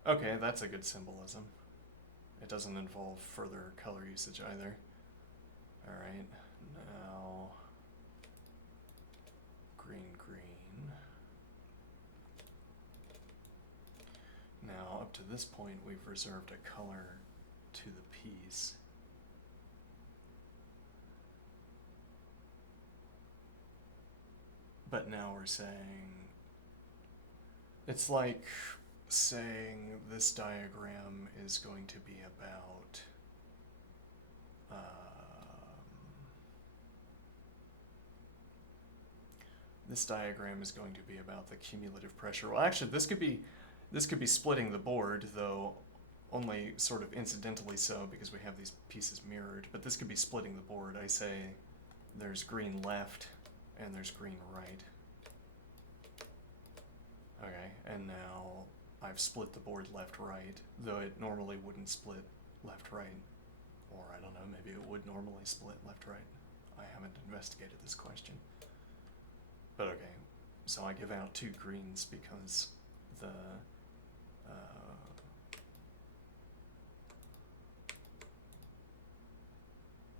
Okay, that's a good symbolism. It doesn't involve further color usage either. Alright, now green, green. Now, up to this point, we've reserved a color to the piece. But now we're saying, it's like saying this diagram is going to be about this diagram is going to be about the cumulative pressure. Well, actually, this could be splitting the board, though only sort of incidentally so, because we have these pieces mirrored. But this could be splitting the board. I say there's green left and there's green right. Okay, and now I've split the board left-right, though it normally wouldn't split left-right. Or I don't know, maybe it would normally split left-right. I haven't investigated this question. But okay, so I give out 2 greens because the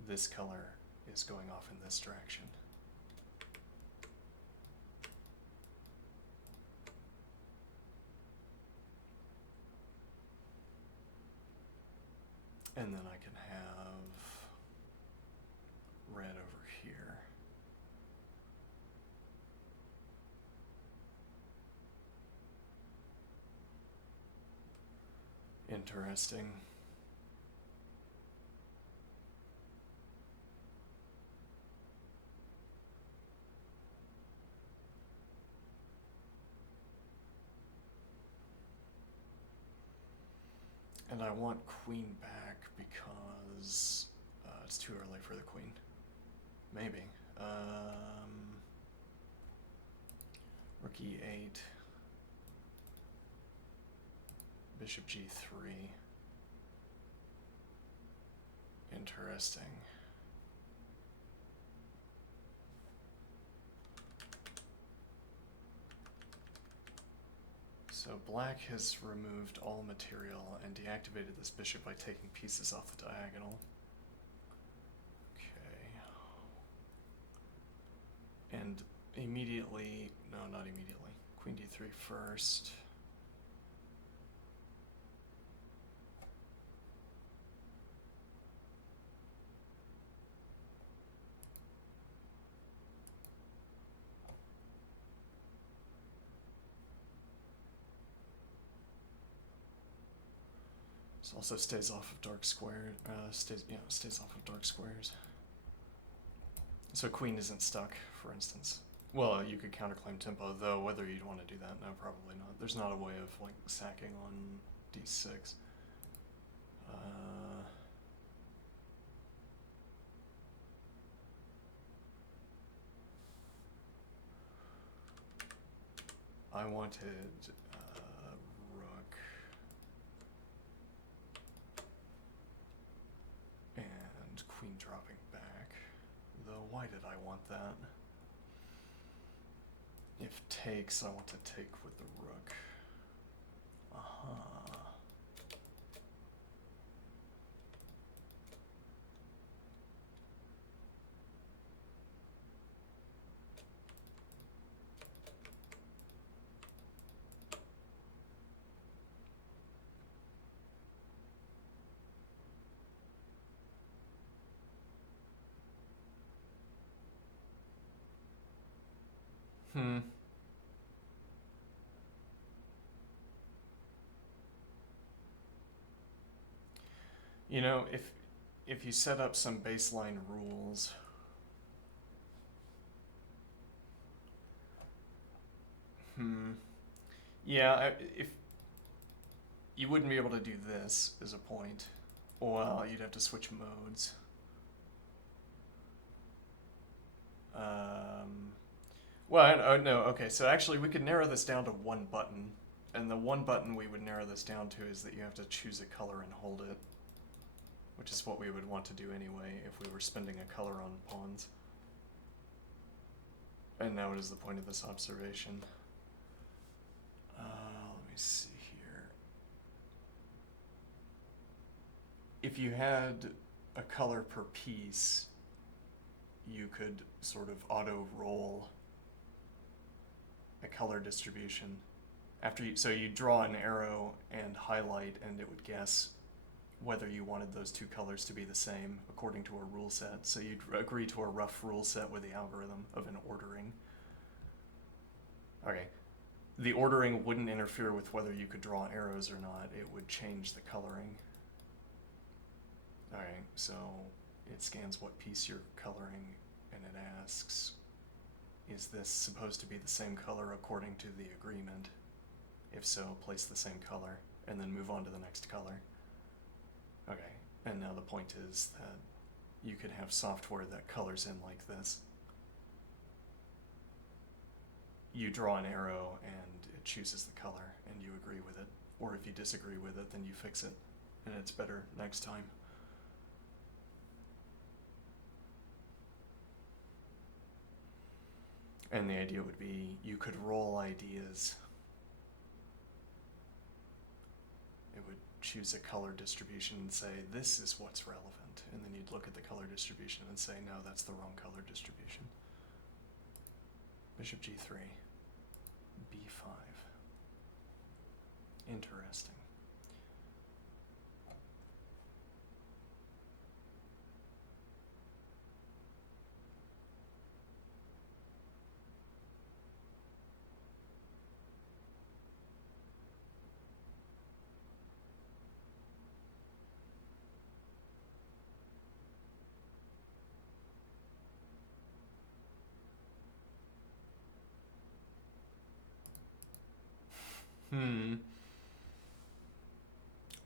this color is going off in this direction. And then I can have red over here. Interesting. And I want queen back because it's too early for the queen. Maybe. Rook e8. Bishop g3. Interesting. So black has removed all material and deactivated this bishop by taking pieces off the diagonal. Okay. And immediately, no, not immediately. Queen d3 first. This also stays off of dark square. Stays off of dark squares. So queen isn't stuck, for instance. Well, you could counterclaim tempo, though whether you'd want to do that, no, probably not. There's not a way of like sacking on d6. I wanted rook and queen dropping back, though why did I want that? If takes, I want to take with the rook. You know, if you set up some baseline rules, yeah, if you wouldn't be able to do this is a point. Well, you'd have to switch modes. Well, no, okay, so actually we could narrow this down to one button And the one button we would narrow this down to is that you have to choose a color and hold it, which is what we would want to do anyway if we were spending a color on pawns. And now what is the point of this observation? Let me see here. If you had a color per piece, you could sort of auto-roll a color distribution. So you draw an arrow and highlight, and it would guess whether you wanted those two colors to be the same according to a rule set. So you'd agree to a rough rule set with the algorithm of an ordering. Okay. The ordering wouldn't interfere with whether you could draw arrows or not. It would change the coloring. Alright, so it scans what piece you're coloring, and it asks, is this supposed to be the same color according to the agreement? If so, place the same color, and then move on to the next color. Okay, and now the point is that you could have software that colors in like this. You draw an arrow and it chooses the color, and you agree with it. Or if you disagree with it, then you fix it, and it's better next time. And the idea would be you could roll ideas. It would choose a color distribution and say, this is what's relevant. And then you'd look at the color distribution and say, no, that's the wrong color distribution. Bishop g3, b5. Interesting.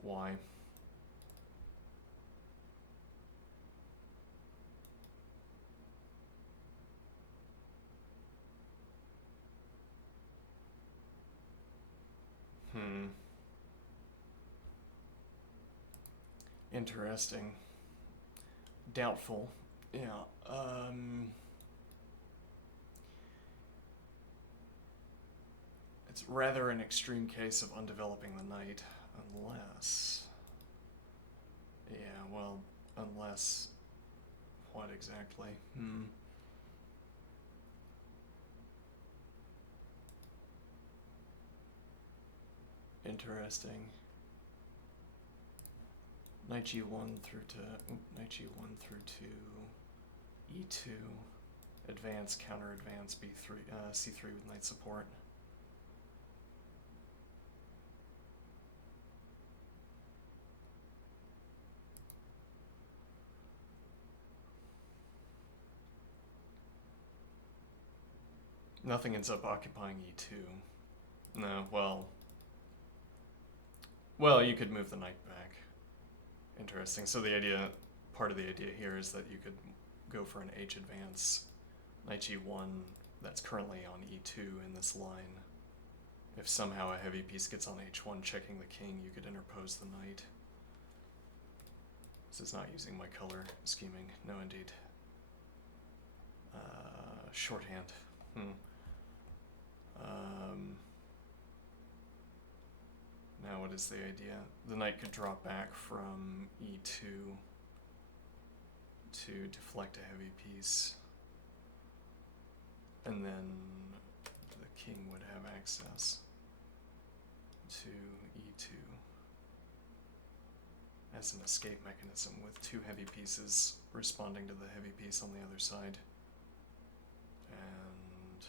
Why? Interesting. Doubtful. Yeah, it's rather an extreme case of undeveloping the knight, unless... Yeah, well, unless... What exactly? Interesting. Knight g1 through to... Knight g1 through to e2. Advance, counter advance, b3, c3 with knight support. Nothing ends up occupying e2. No, well, you could move the knight back. Interesting. So the idea, part of the idea here is that you could go for an h advance, knight g1, that's currently on e2 in this line. If somehow a heavy piece gets on h1 checking the king, you could interpose the knight. This is not using my color scheming. No, indeed. Shorthand. Now what is the idea? The knight could drop back from e2 to deflect a heavy piece, and then the king would have access to e2 as an escape mechanism with two heavy pieces responding to the heavy piece on the other side. And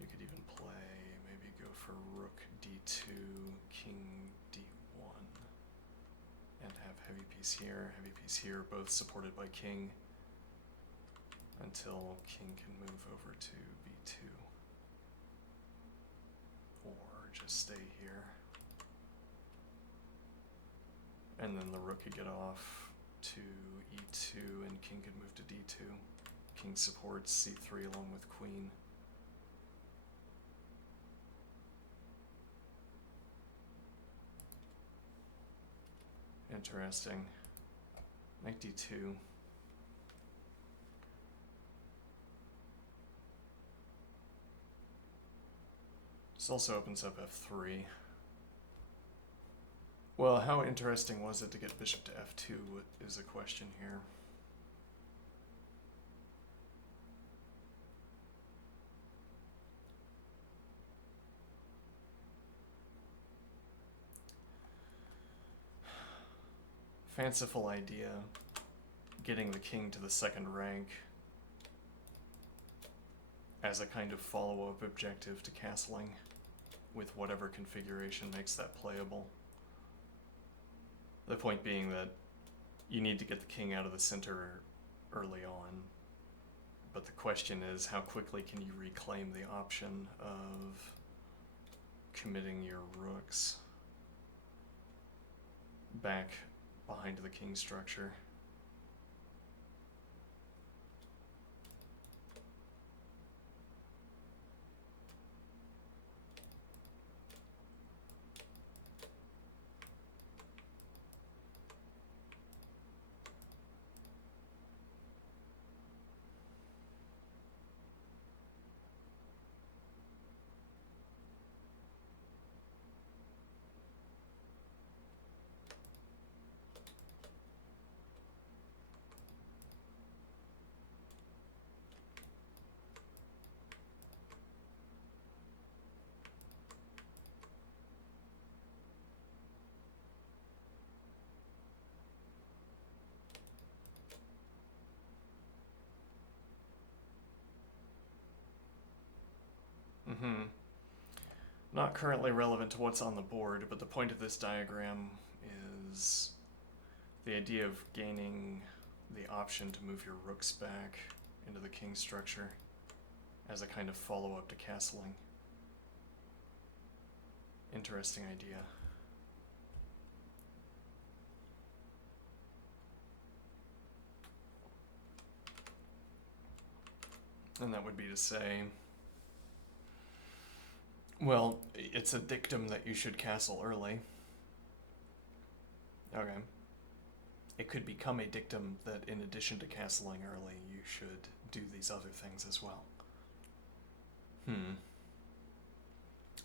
you could even play, maybe go for rook d2, king d1, and have heavy piece here, both supported by king, until king can move over to b2, or just stay here. And then the rook could get off to e2, and king could move to d2. King supports c3 along with queen. interesting. Knight d2. This also opens up f3. Well, how interesting was it to get bishop to f2 is a question here. Fanciful idea, getting the king to the second rank as a kind of follow-up objective to castling with whatever configuration makes that playable. The point being that you need to get the king out of the center early on, but the question is how quickly can you reclaim the option of committing your rooks back behind the king structure. Not currently relevant to what's on the board, but the point of this diagram is the idea of gaining the option to move your rooks back into the king structure as a kind of follow-up to castling. Interesting idea. And that would be to say, well, it's a dictum that you should castle early. Okay. It could become a dictum that in addition to castling early, you should do these other things as well.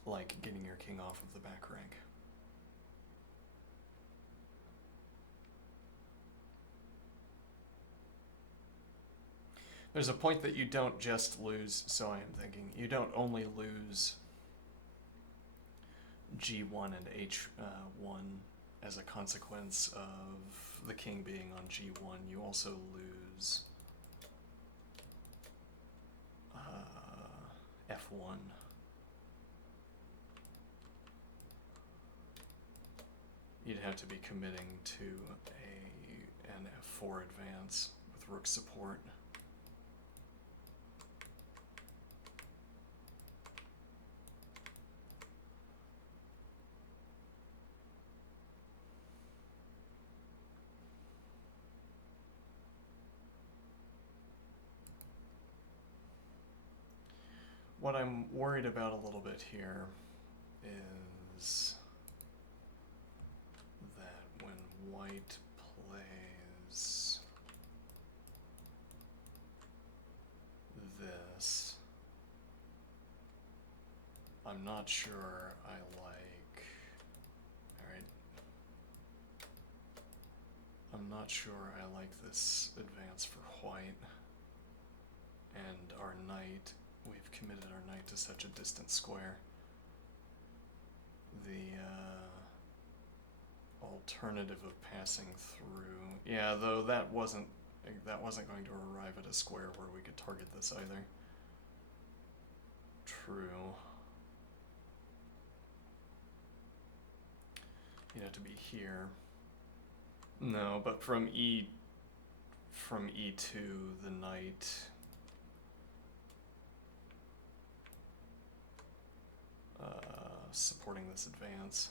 Like getting your king off of the back rank. There's a point that you don't just lose, so I am thinking, you don't only lose g1 and h1 as a consequence of the king being on g1, you also lose f1. You'd have to be committing to an f4 advance with rook support. What I'm worried about a little bit here is that when white plays this, I'm not sure I like, alright, I'm not sure I like this advance for white, and our knight, we've committed our knight to such a distant square. The alternative of passing through, yeah, though that wasn't going to arrive at a square where we could target this either. True. You'd have to be here. No, but from E2, the knight supporting this advance.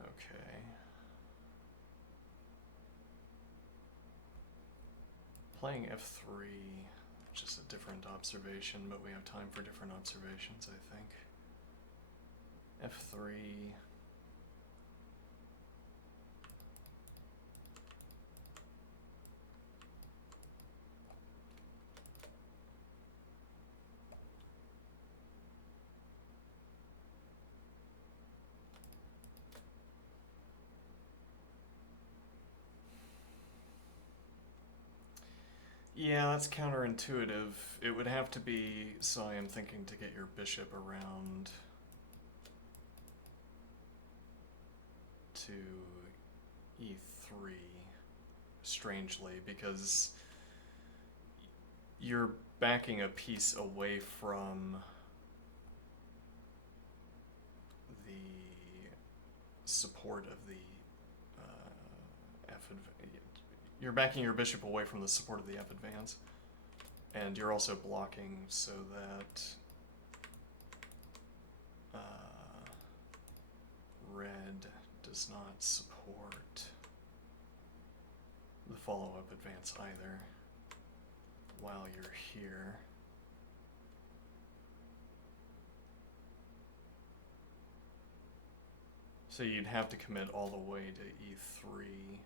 Okay. playing f3, which is a different observation, but we have time for different observations, I think. f3. Yeah, that's counterintuitive. It would have to be, so I am thinking to get your bishop around to e3, strangely, because you're backing a piece away from the support of the you're backing your bishop away from the support of the f advance, and you're also blocking so that red does not support the follow-up advance either while you're here. So you'd have to commit all the way to e3.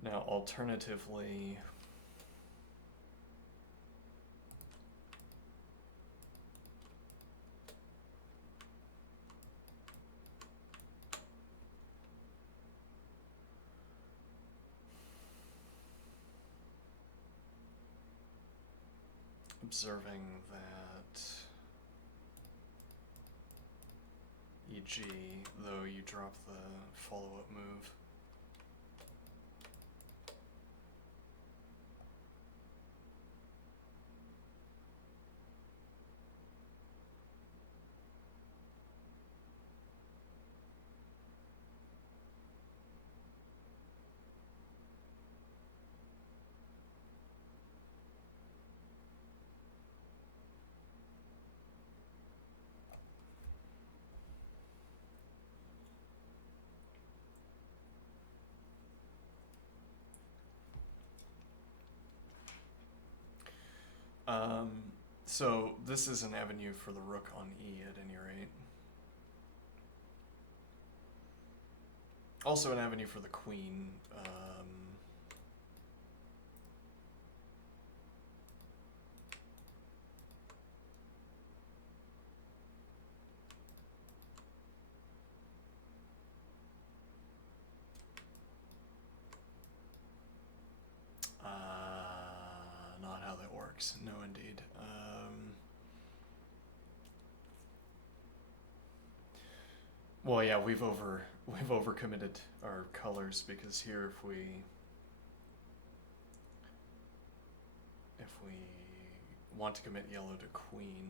Now, alternatively, observing that e.g., though you drop the follow-up move, so this is an avenue for the rook on e at any rate. Also an avenue for the queen. Not how that works. No, indeed. Well, yeah, we've overcommitted our colors, because here if we want to commit yellow to queen,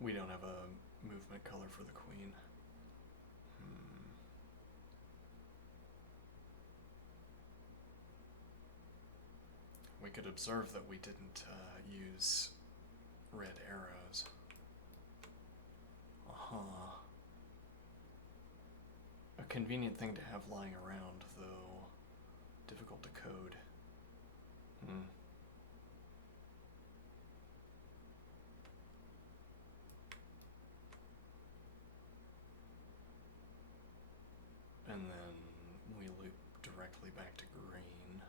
we don't have a movement color for the queen. We could observe that we didn't use red arrows. A convenient thing to have lying around, though difficult to code. And then we loop directly back to green.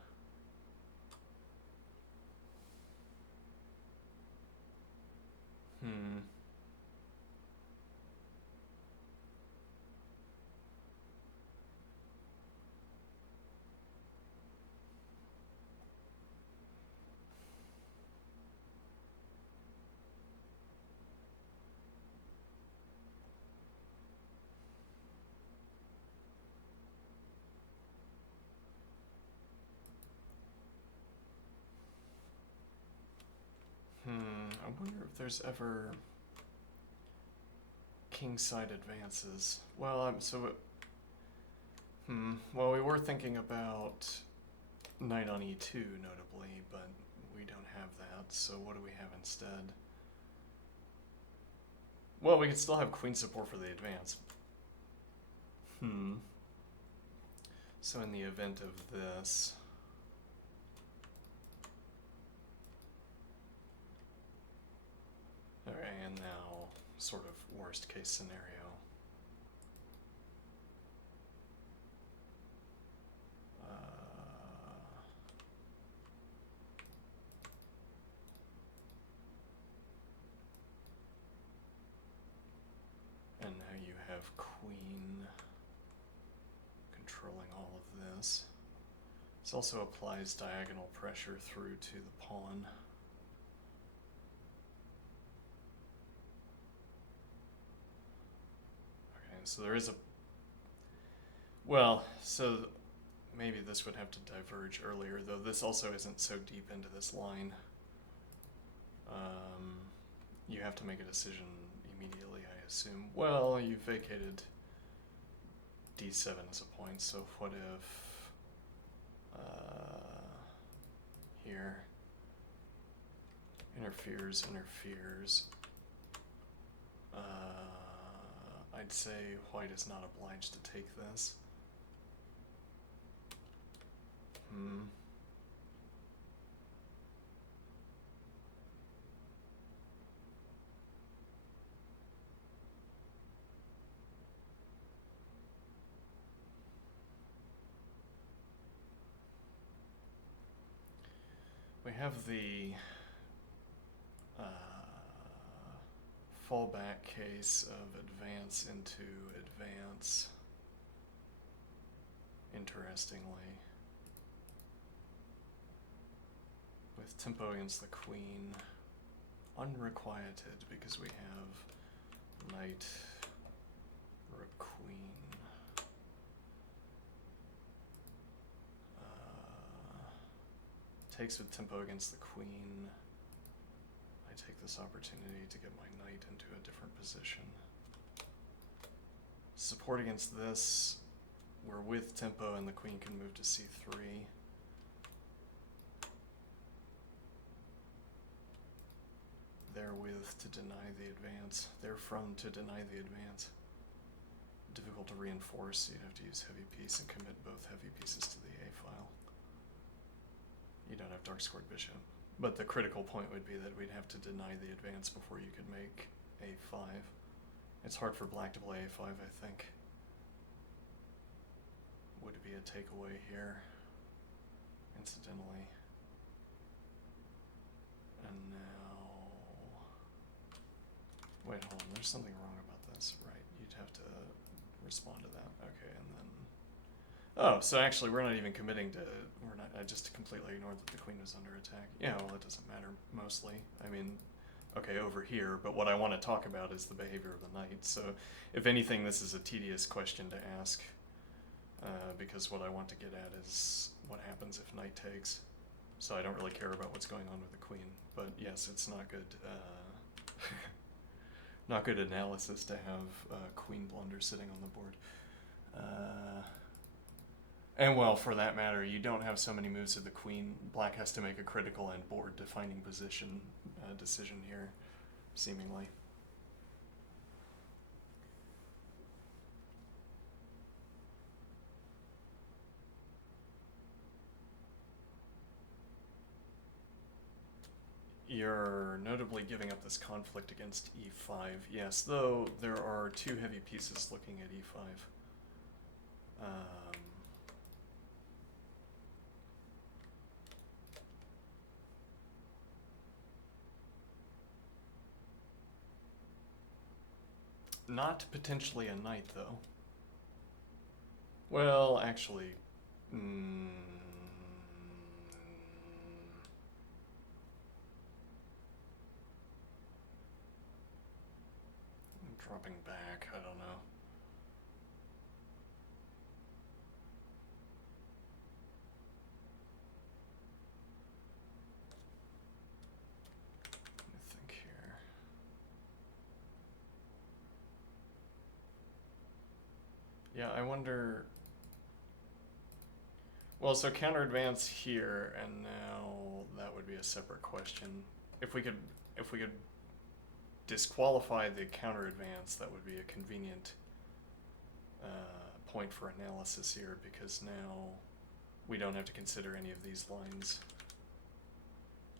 I wonder if there's ever kingside advances. Well, well, we were thinking about knight on e2, notably, but we don't have that, so what do we have instead? Well, we could still have queen support for the advance. So in the event of this... Alright, and now, sort of worst case scenario. And now you have queen controlling all of this. This also applies diagonal pressure through to the pawn. Okay, so there is a... Well, so maybe this would have to diverge earlier, though this also isn't so deep into this line. You have to make a decision immediately, I assume. Well, you vacated d7 as a point, so what if here interferes. I'd say white is not obliged to take this. We have the fallback case of advance into advance, interestingly, with tempo against the queen, unrequited because we have knight, rook, queen. Takes with tempo against the queen. I take this opportunity to get my knight into a different position. Support against this, we're with tempo and the queen can move to c3. Therewith to deny the advance. Therefrom to deny the advance. Difficult to reinforce, so you'd have to use heavy piece and commit both heavy pieces to the a file. You don't have dark squared bishop. But the critical point would be that we'd have to deny the advance before you could make a5. It's hard for black to play a5, I think. Would be a takeaway here, incidentally. And now... Wait, hold on, there's something wrong about this. Right, you'd have to respond to that. Okay, and then... Oh, so actually we're not even committing to... I just completely ignored that the queen was under attack. Yeah, well, it doesn't matter, mostly. I mean, okay, over here, but what I want to talk about is the behavior of the knight. So, if anything, this is a tedious question to ask, because what I want to get at is what happens if knight takes. So I don't really care about what's going on with the queen, but yes, it's not good, not good analysis to have queen blunder sitting on the board. And well, for that matter, you don't have so many moves of the queen. Black has to make a critical and board defining position decision here, seemingly. You're notably giving up this conflict against e5. Yes, though there are two heavy pieces looking at e5. Not potentially a knight, though. Well, actually... dropping back, I don't know. Let me think here. Yeah, I wonder... Well, so counter advance here, and now that would be a separate question. If we could disqualify the counter advance, that would be a convenient point for analysis here, because now we don't have to consider any of these lines.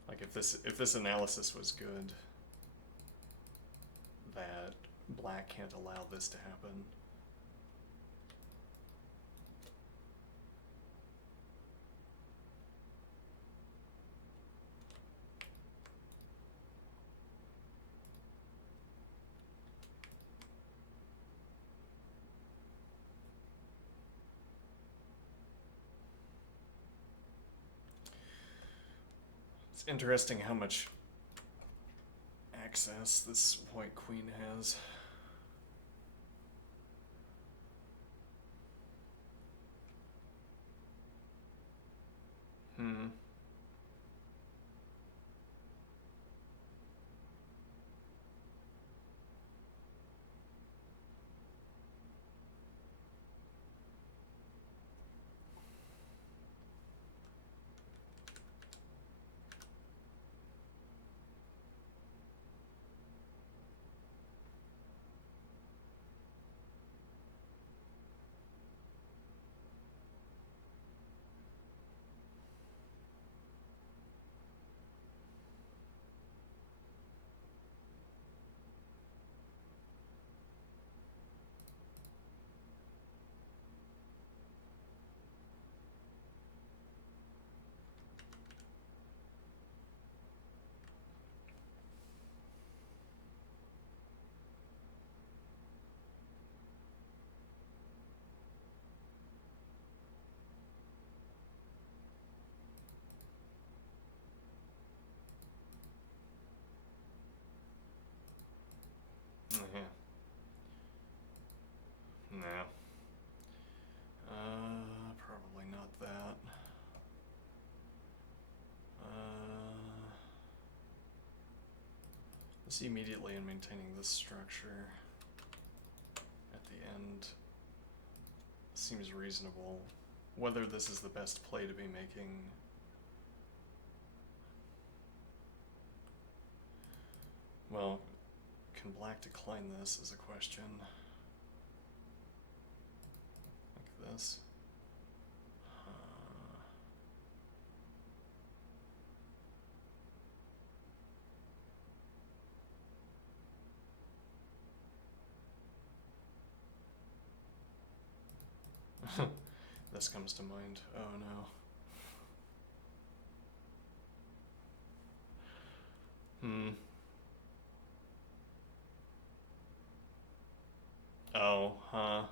Like if this analysis was good, that black can't allow this to happen. It's interesting how much access this white queen has. Yeah. No. Probably not that. Let's see immediately in maintaining this structure at the end seems reasonable. Whether this is the best play to be making, well, can black decline this is a question. Like this. This comes to mind. Oh no. Oh, huh.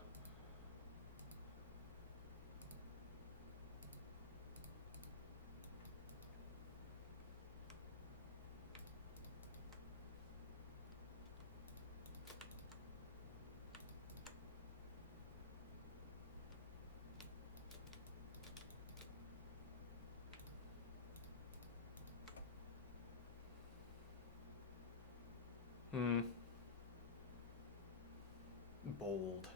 Bold.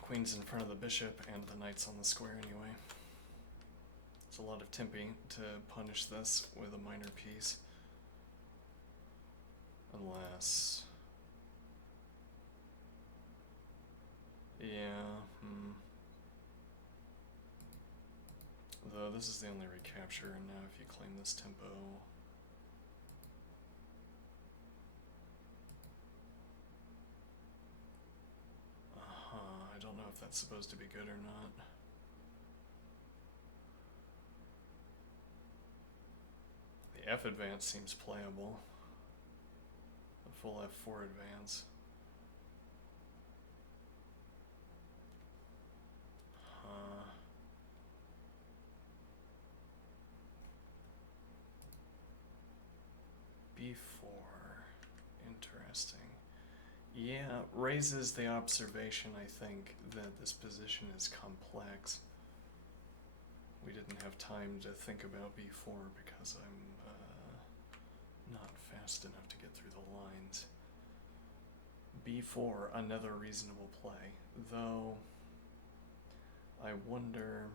Queen's in front of the bishop and the knight's on the square anyway. It's a lot of timping to punish this with a minor piece. Unless... yeah, Though this is the only recapture, and now if you claim this tempo... I don't know if that's supposed to be good or not. F advance seems playable. A full F4 advance. B4. Interesting. Yeah, raises the observation, I think, that this position is complex. We didn't have time to think about B4 because I'm not fast enough to get through the lines. B4, another reasonable play, though I wonder...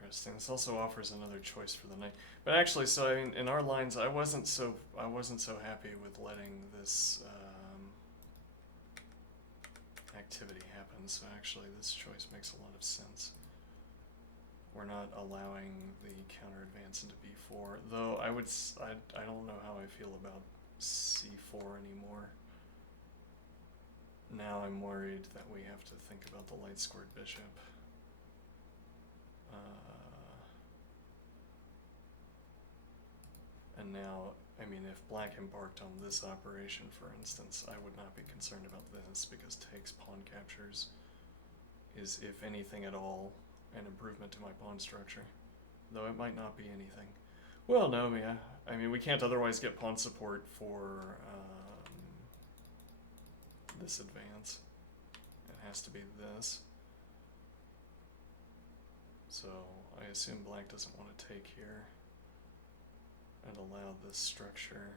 Interesting. This also offers another choice for the knight. But actually, so I mean, in our lines, I wasn't so happy with letting this activity happen. So actually, this choice makes a lot of sense. We're not allowing the counter advance into b4, though I don't know how I feel about c4 anymore. Now I'm worried that we have to think about the light squared bishop. And now, I mean, if black embarked on this operation, for instance, I would not be concerned about this, because takes pawn captures is, if anything at all, an improvement to my pawn structure, though it might not be anything. Well, no, yeah. I mean, we can't otherwise get pawn support for this advance. It has to be this. So I assume black doesn't want to take here and allow this structure.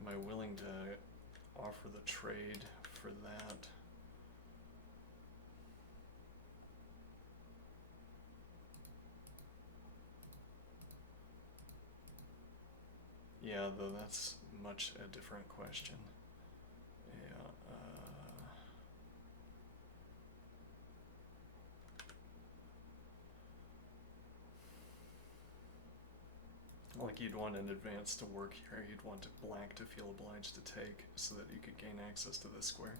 Am I willing to offer the trade for that? Yeah, though that's much a different question. Yeah. Like, you'd want an advance to work here, you'd want black to feel obliged to take so that you could gain access to this square.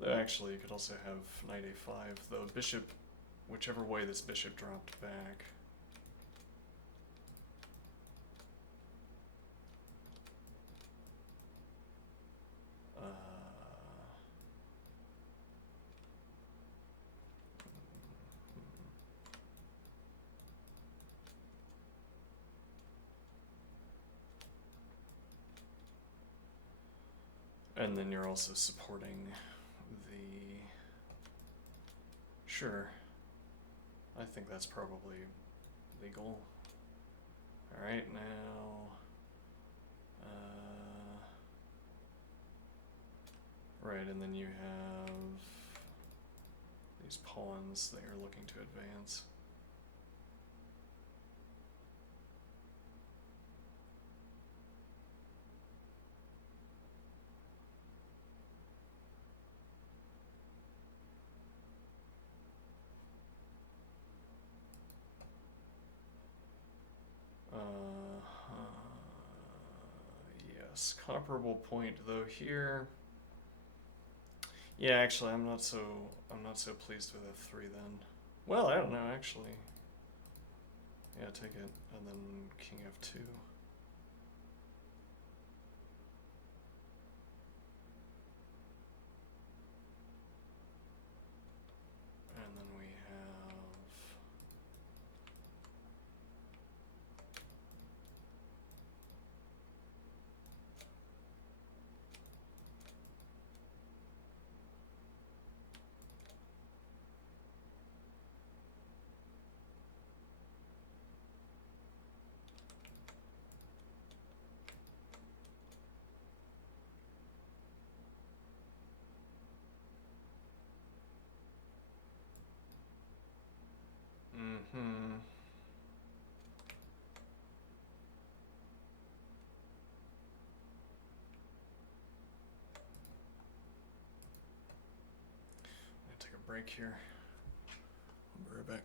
Though actually you could also have knight a5, though bishop, whichever way this bishop dropped back. And then you're also supporting the... Sure. I think that's probably legal. Alright, now... right, and then you have these pawns that you're looking to advance. Yes, comparable point though here. Yeah, actually, I'm not so pleased with f3 then. Well, I don't know actually. Yeah, take it, and then king f2. And then we have... Take a break here. I'll be right back.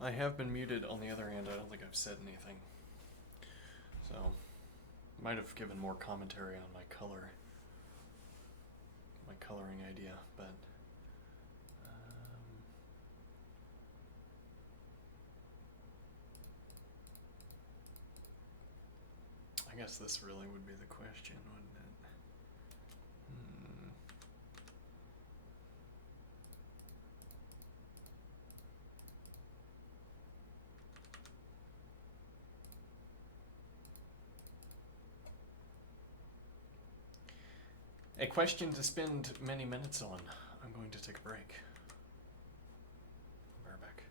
I have been muted. On the other hand, I don't think I've said anything. So, might have given more commentary on my coloring idea, but I guess this really would be the question, wouldn't it? A question to spend many minutes on. I'm going to take a break. We're back.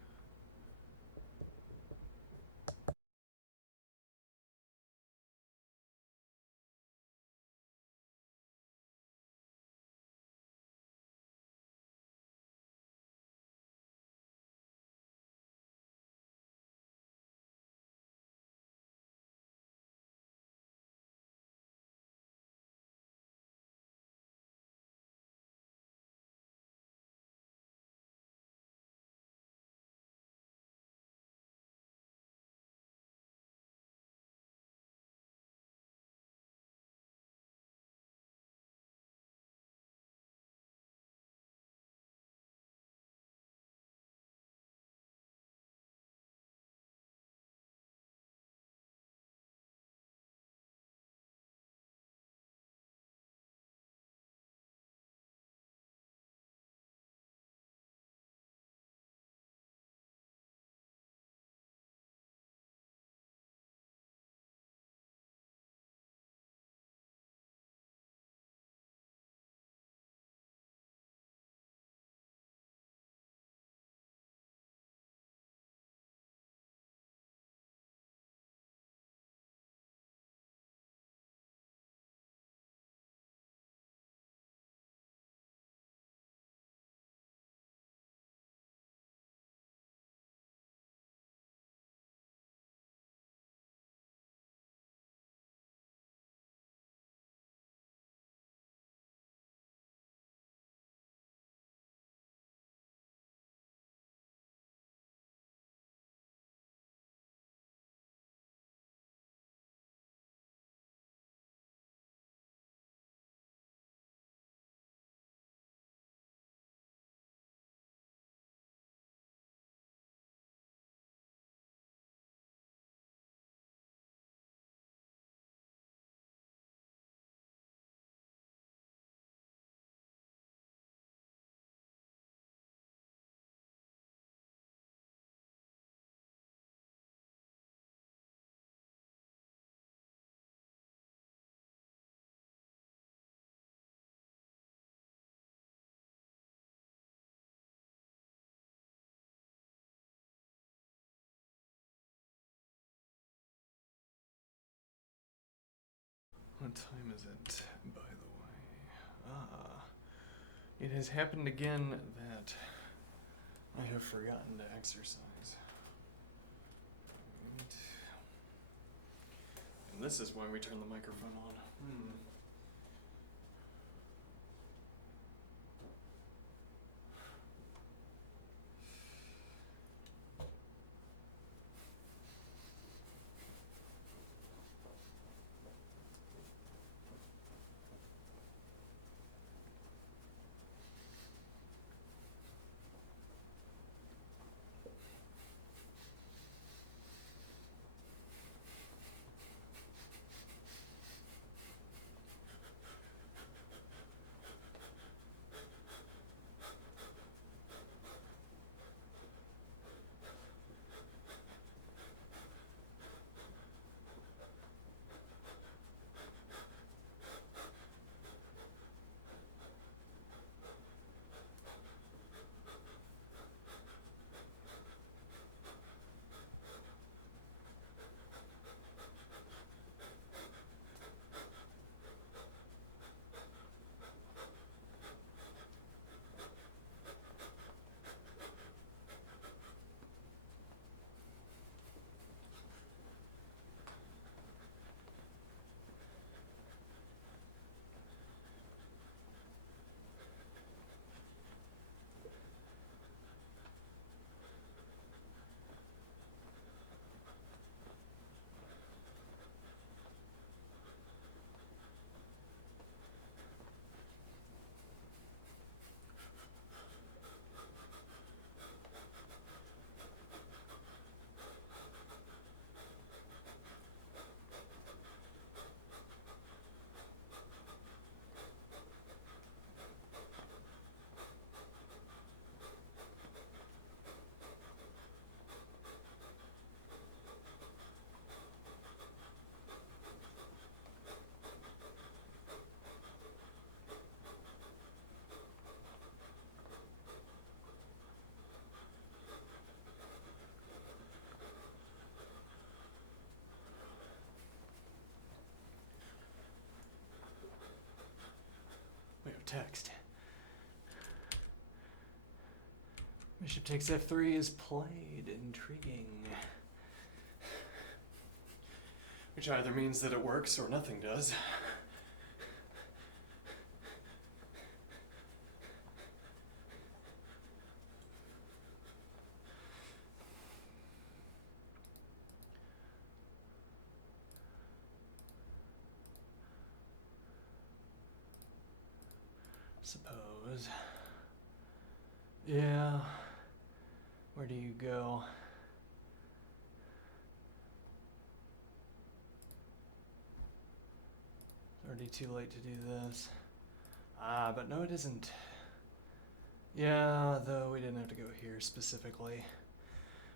What time is it, by the way? It has happened again that I have forgotten to exercise. And this is why we turn the microphone on. Bishop takes f3 is played. Intriguing. Which either means that it works or nothing does. Suppose. Yeah. Where do you go? It's already too late to do this. Ah, but no, it isn't. Yeah, though we didn't have to go here specifically.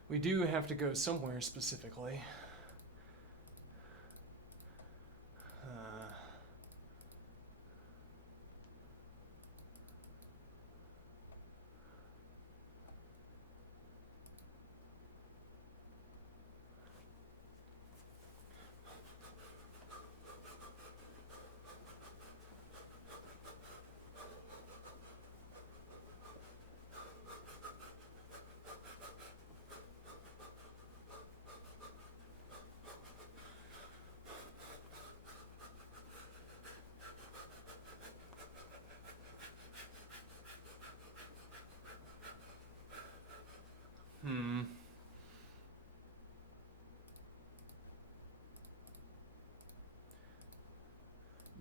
We do have to go somewhere specifically.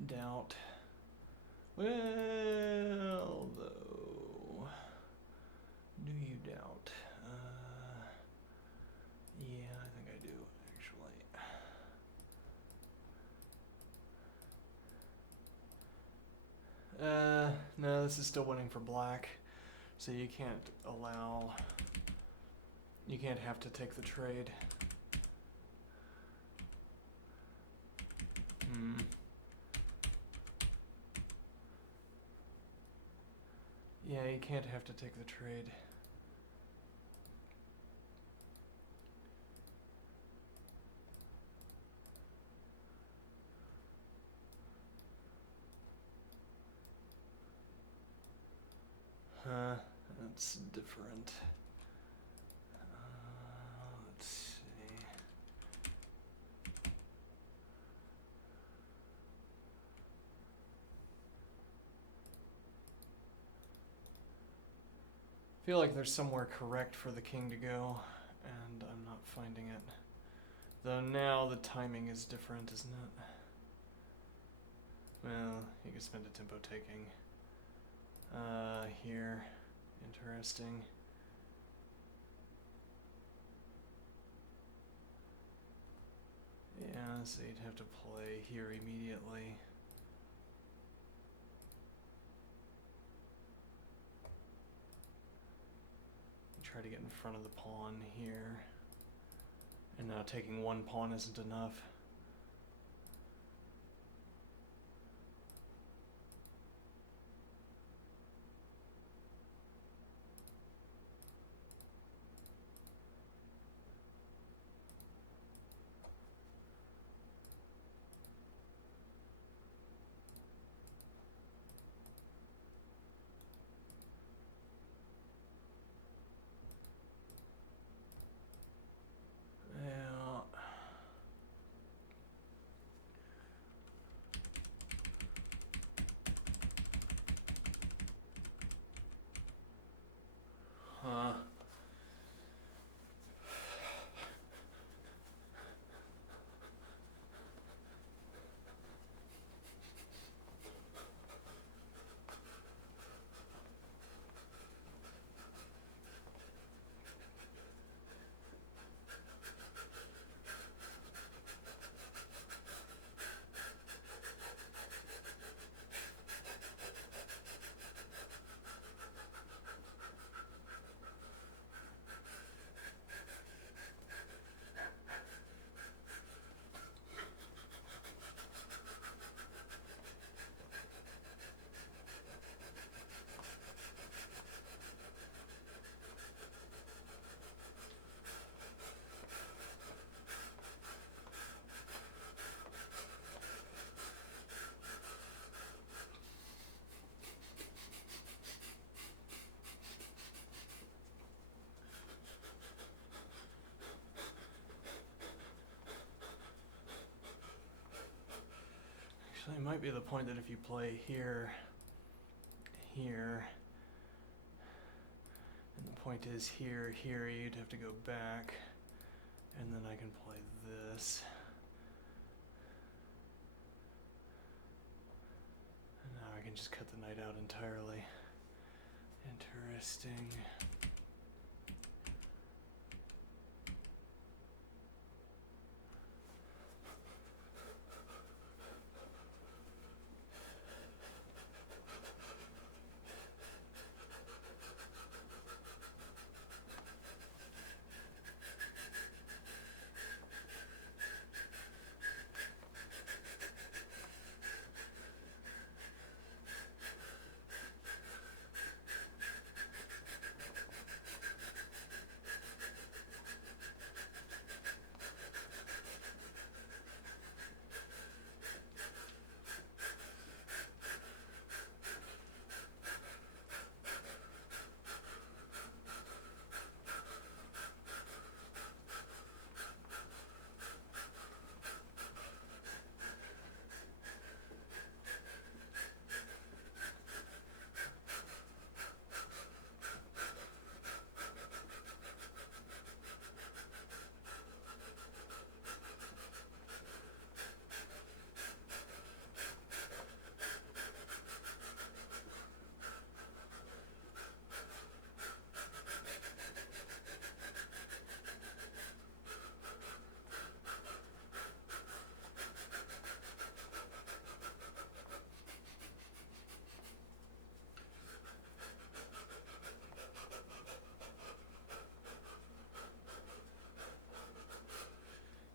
Doubt. Well, though. Do you doubt? Yeah, I think I do, actually. No, this is still winning for black. So you can't allow... You can't have to take the trade. Yeah, you can't have to take the trade. That's different. Let's see. I feel like there's somewhere correct for the king to go, and I'm not finding it. Though now the timing is different, isn't it? Well, you can spend a tempo taking. Here. Interesting. Yeah, so you'd have to play here immediately. Try to get in front of the pawn here. And now taking one pawn isn't enough. Actually, it might be the point that if you play here, here, and the point is here, here, you'd have to go back, and then I can play this. And now I can just cut the knight out entirely. Interesting.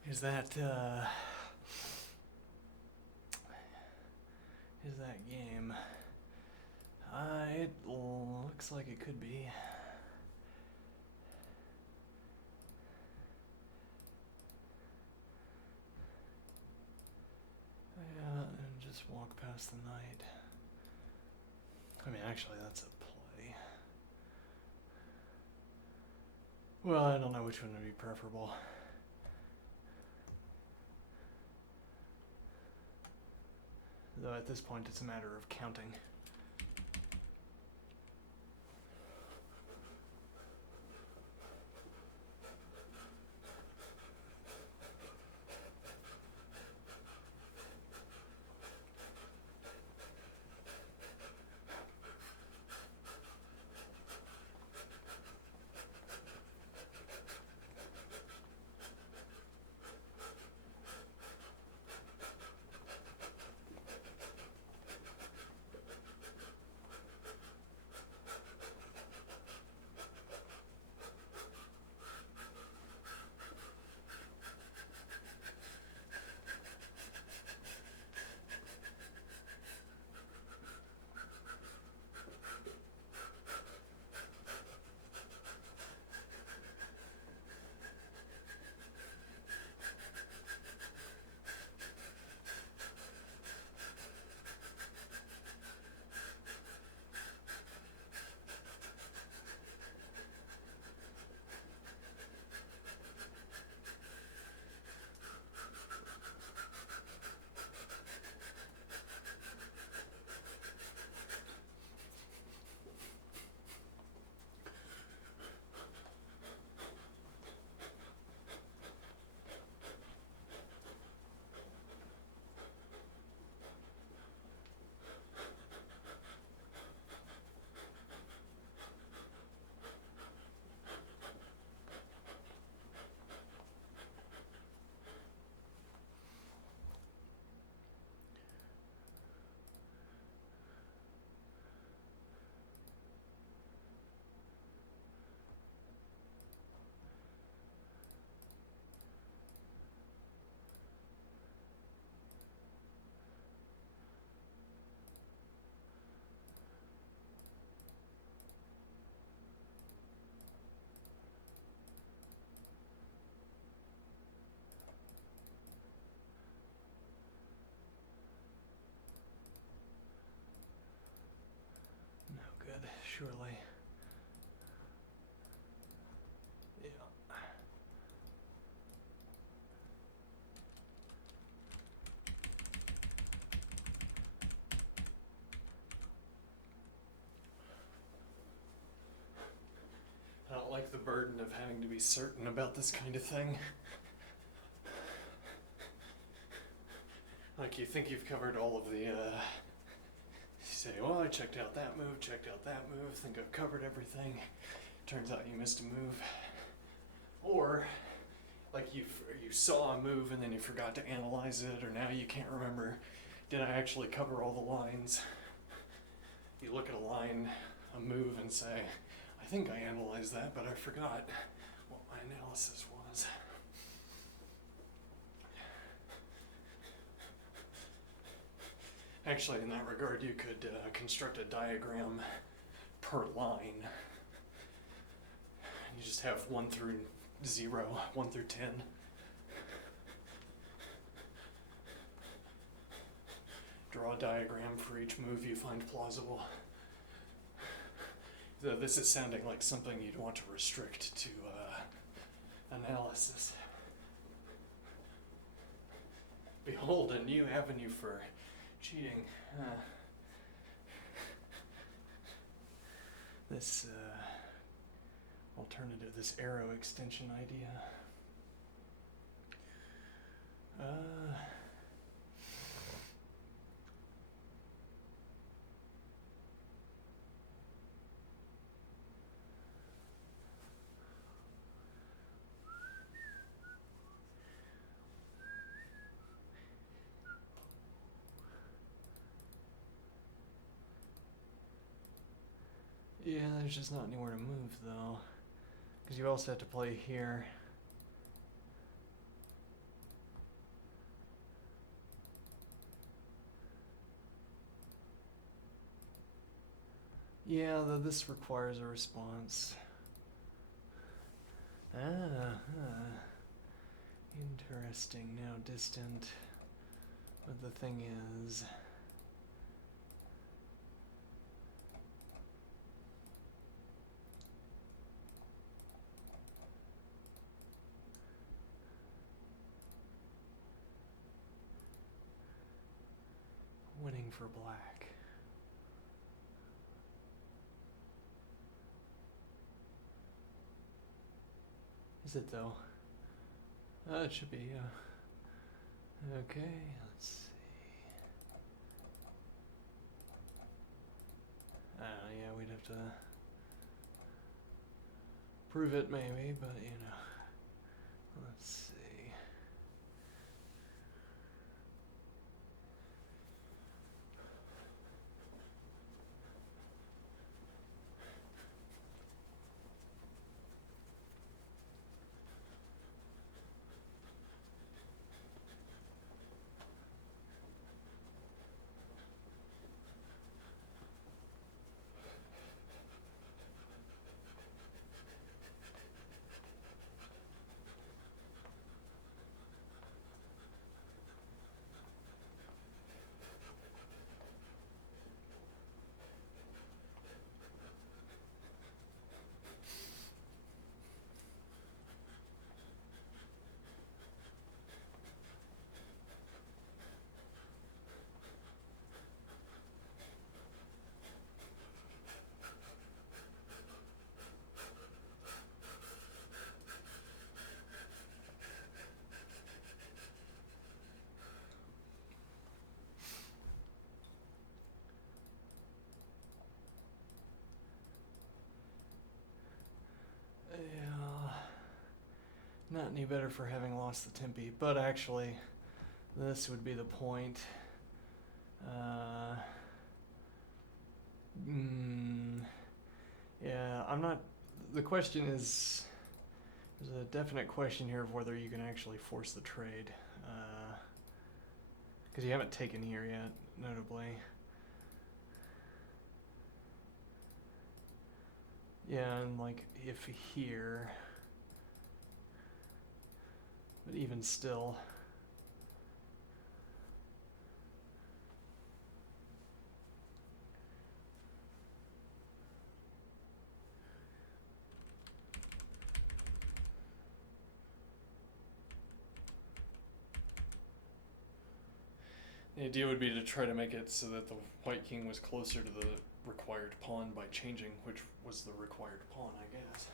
Is that game? It looks like it could be. Yeah, and just walk past the knight. I mean, actually, that's a play. Well, I don't know which one would be preferable. Though at this point, it's a matter of counting. Good, surely. Yeah. like the burden of having to be certain about this kind of thing. Like, you think you've covered all of the, you say, well, I checked out that move, think I've covered everything. Turns out you missed a move. Or, like, you saw a move and then you forgot to analyze it, or now you can't remember, did I actually cover all the lines? You look at a line, a move, and say, I think I analyzed that, but I forgot what my analysis was. Actually, in that regard, you could construct a diagram per line. You just have 1 through 0, 1 through 10. Draw a diagram for each move you find plausible. Though this is sounding like something you'd want to restrict to analysis. Behold, a new avenue for cheating. This alternative, this arrow extension idea. Yeah, there's just not anywhere to move though, because you also have to play here. Yeah, though this requires a response. Interesting. Now distant, but the thing is, winning for black. Is it though? It should be, yeah. Okay, let's see. Yeah, we'd have to prove it maybe, but you know. Let's see. Yeah, not any better for having lost the Tempe, but actually, this would be the point. Yeah, I'm not. The question is, there's a definite question here of whether you can actually force the trade, because you haven't taken here yet, notably. Yeah, and like if here, but even still. The idea would be to try to make it so that the white king was closer to the required pawn by changing which was the required pawn, I guess.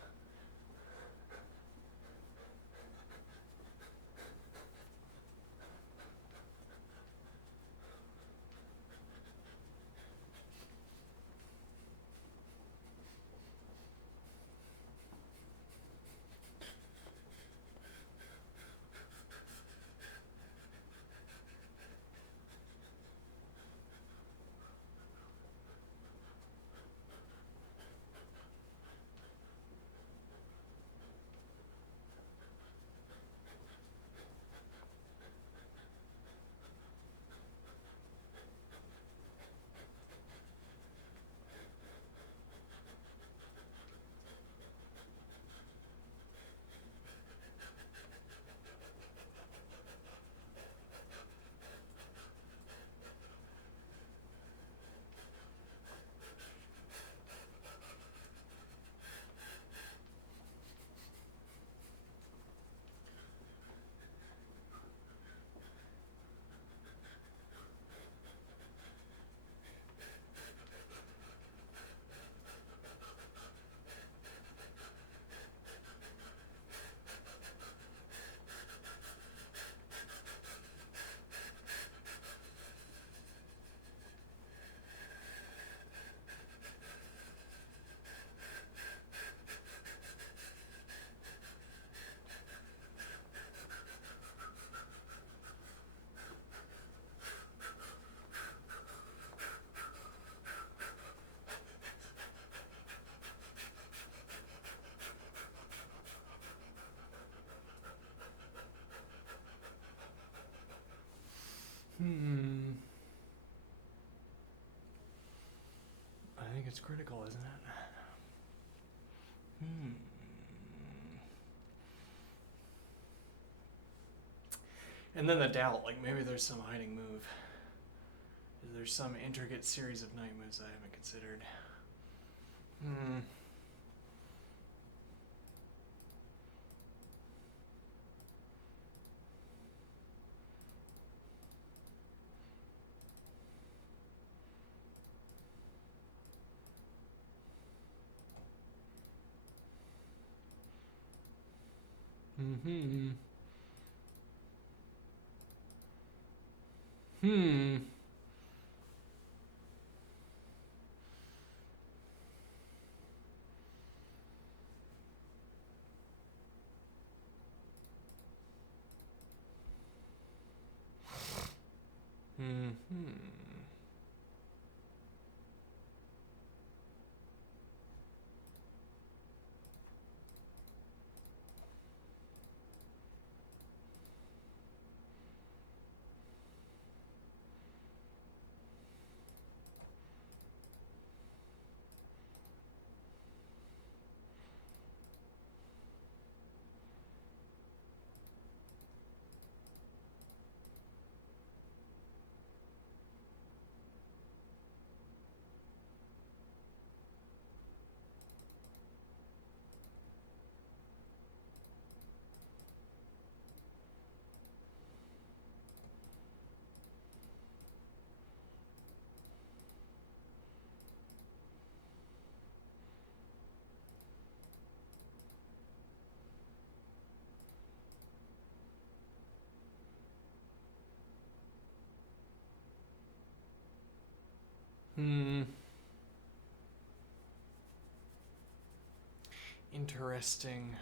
It's critical, isn't it? And then the doubt, like maybe there's some hiding move. There's some intricate series of knight moves I haven't considered. Interesting.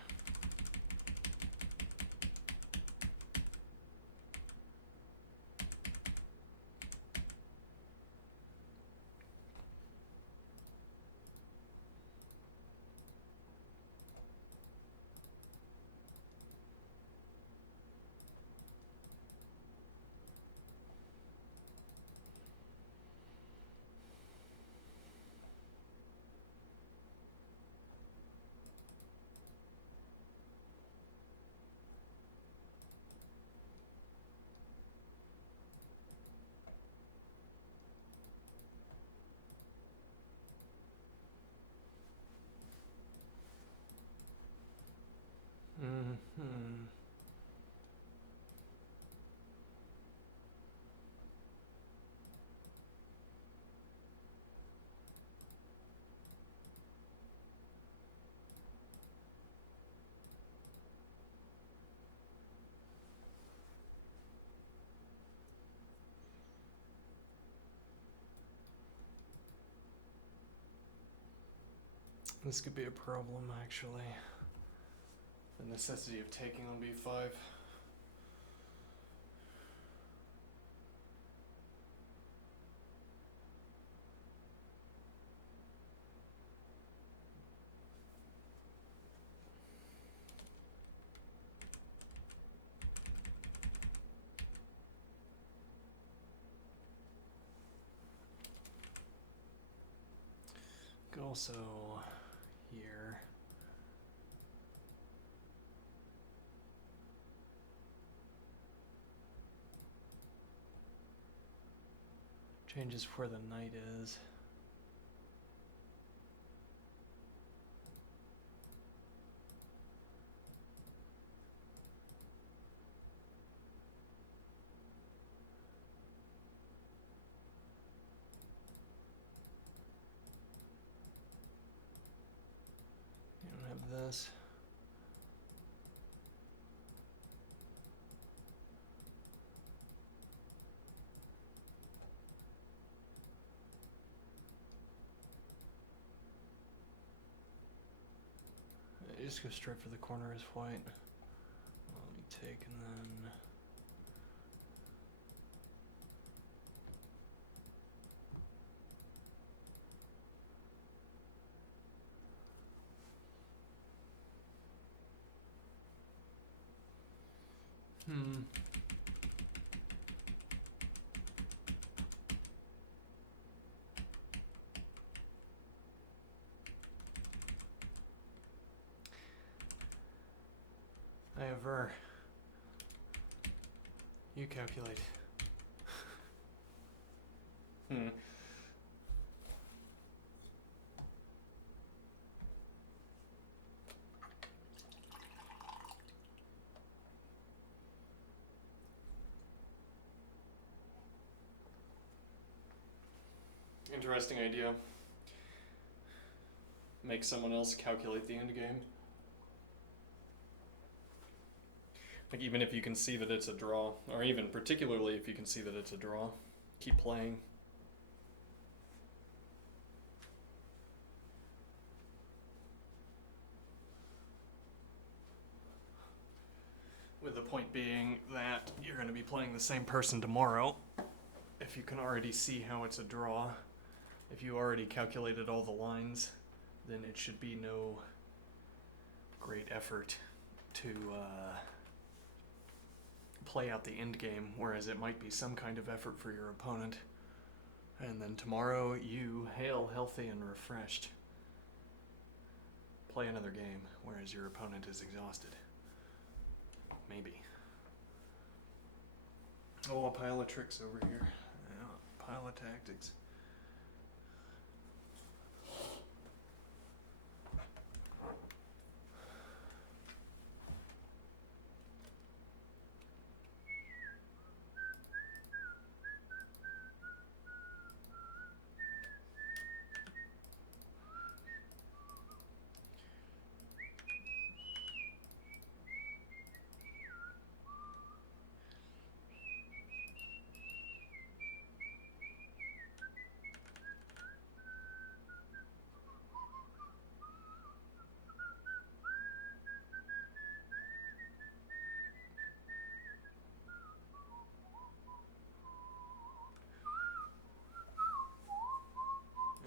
This could be a problem, actually. The necessity of taking on b5. Could also here. Changes where the knight is. You don't have this. You just go straight for the corner as white. Well, let me take and then. Ever. You calculate. Interesting idea. Make someone else calculate the end game. Like, even if you can see that it's a draw, or even particularly if you can see that it's a draw, keep playing. With the point being that you're going to be playing the same person tomorrow. If you can already see how it's a draw, if you already calculated all the lines, then it should be no great effort to play out the end game, whereas it might be some kind of effort for your opponent. And then tomorrow you hail healthy and refreshed. Play another game, whereas your opponent is exhausted. Maybe. Oh, a pile of tricks over here. Yeah, a pile of tactics.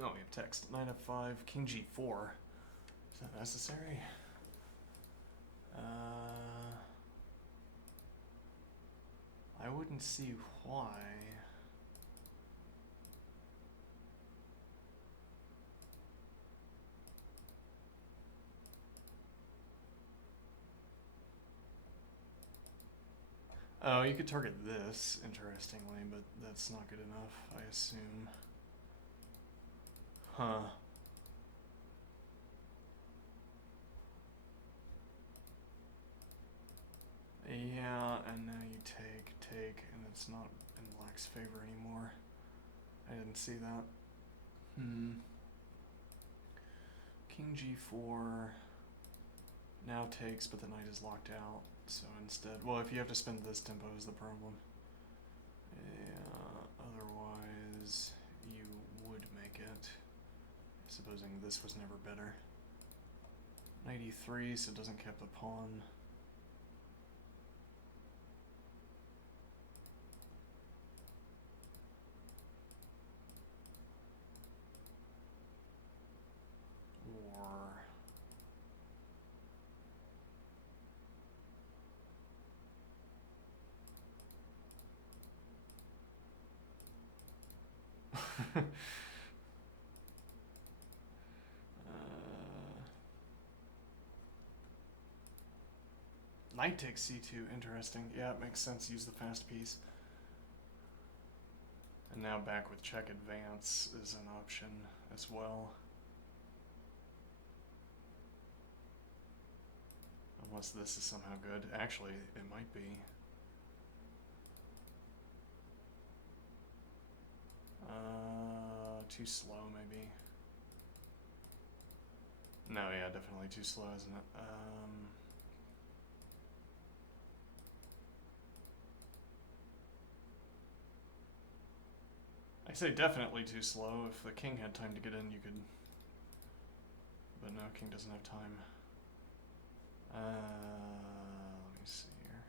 Oh, we have text. Knight f5, king g4. Is that necessary? I wouldn't see why. Oh, you could target this, interestingly, but that's not good enough, I assume. Huh. Yeah, and now you take, and it's not in black's favor anymore. I didn't see that. King g4 now takes, but the knight is locked out. So instead, well, if you have to spend this tempo is the problem. Yeah, otherwise you would make it. Supposing this was never better. Knight e3, so it doesn't cap the pawn. Or knight takes c2, interesting. Yeah, it makes sense, use the fast piece. And now back with check advance is an option as well. Unless this is somehow good. Actually, it might be. Too slow, maybe. No, yeah, definitely too slow, isn't it? I say definitely too slow. If the king had time to get in, you could. But no, king doesn't have time. Let me see here.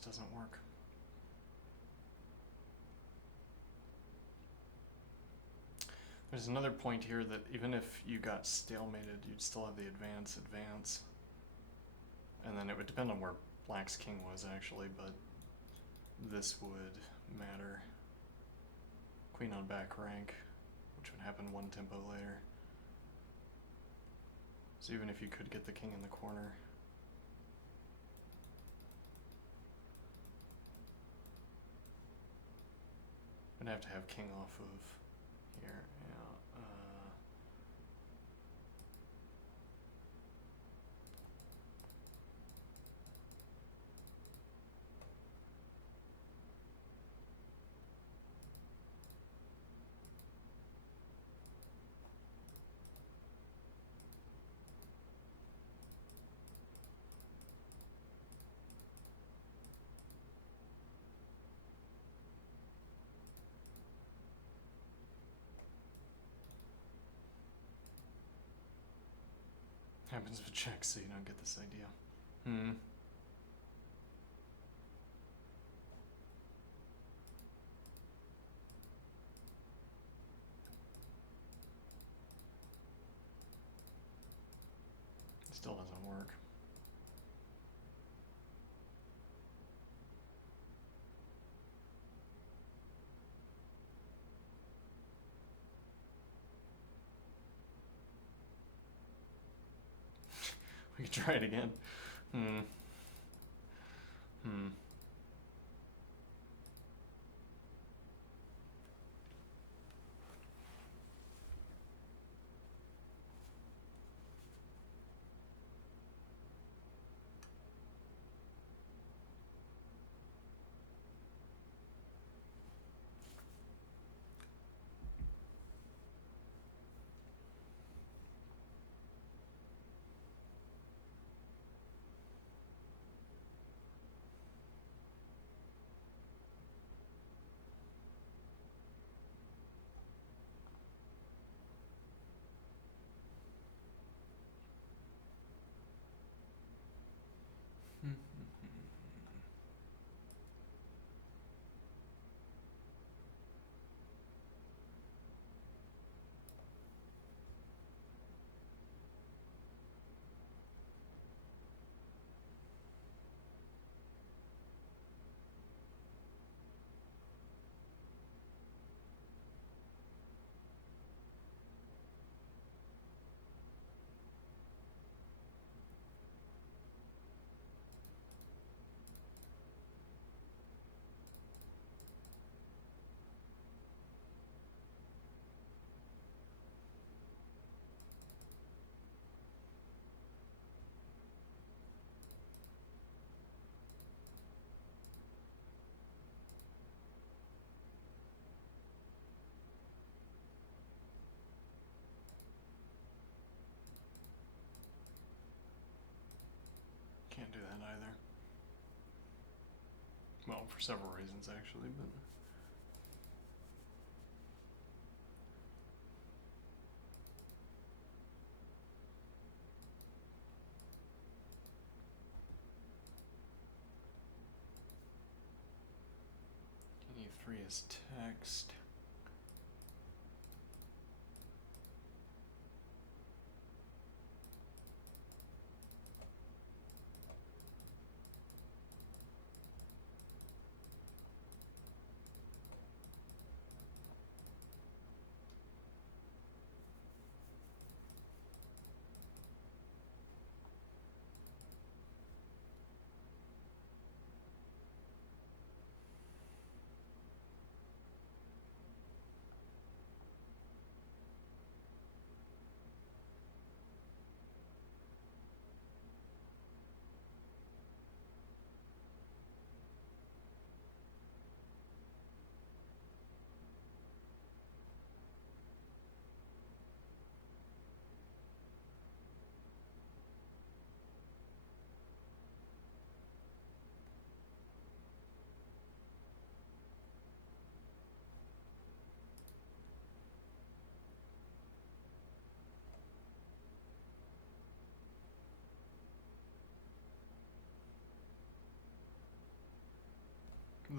just doesn't work. There's another point here that even if you got stalemated, you'd still have the advance. And then it would depend on where black's king was, actually, but this would matter. Queen on back rank, which would happen one tempo later. So even if you could get the king in the corner, I'd have to have king off of here. Yeah. Happens with checks, so you don't get this idea. It still doesn't work. We could try it again. Can't do that either. Well, for several reasons, actually, but... E3 is text.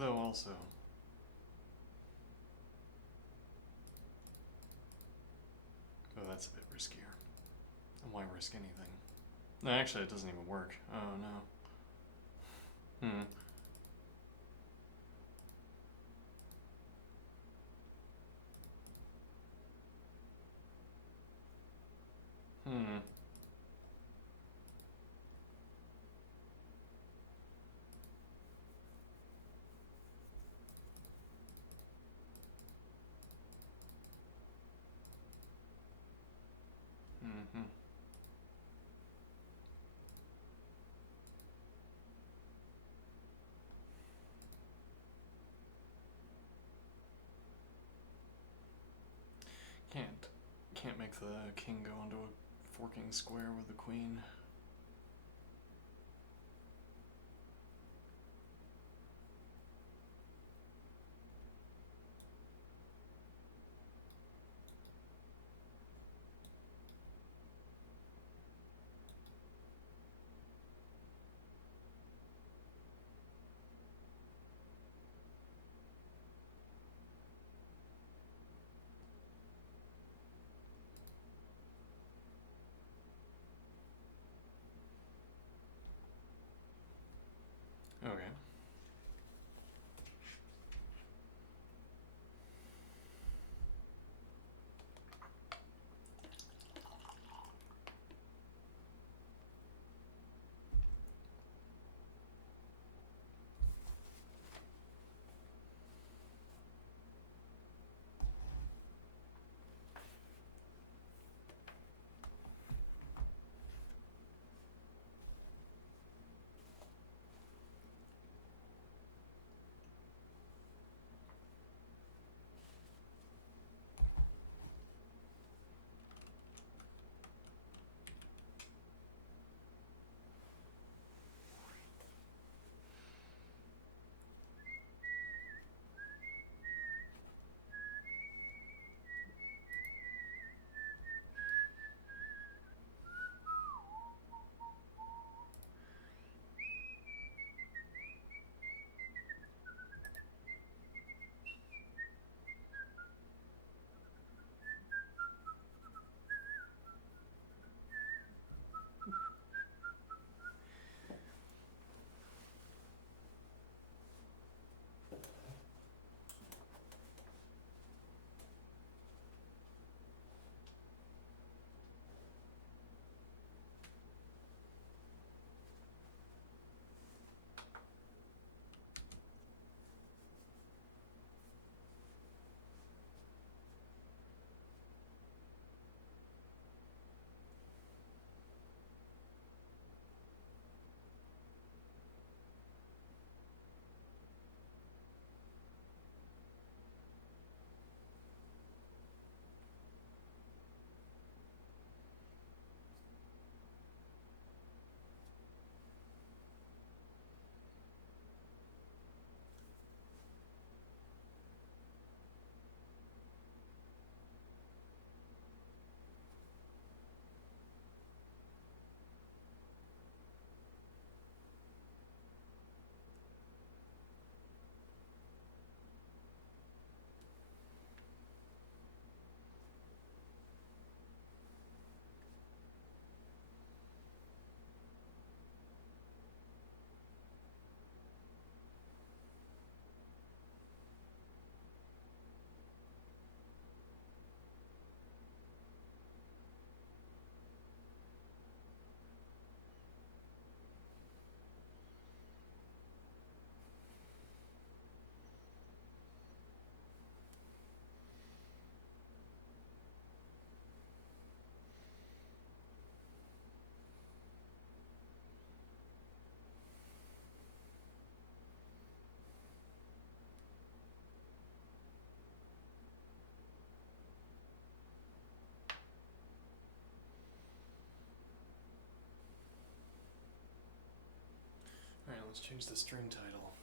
Though also, oh, that's a bit riskier. And why risk anything? No, actually, it doesn't even work. Oh no. Hmm. Hmm. Mm-hmm. Can't. Can't make the king go into a forking square with the queen. Okay. Alright, let's change the stream title.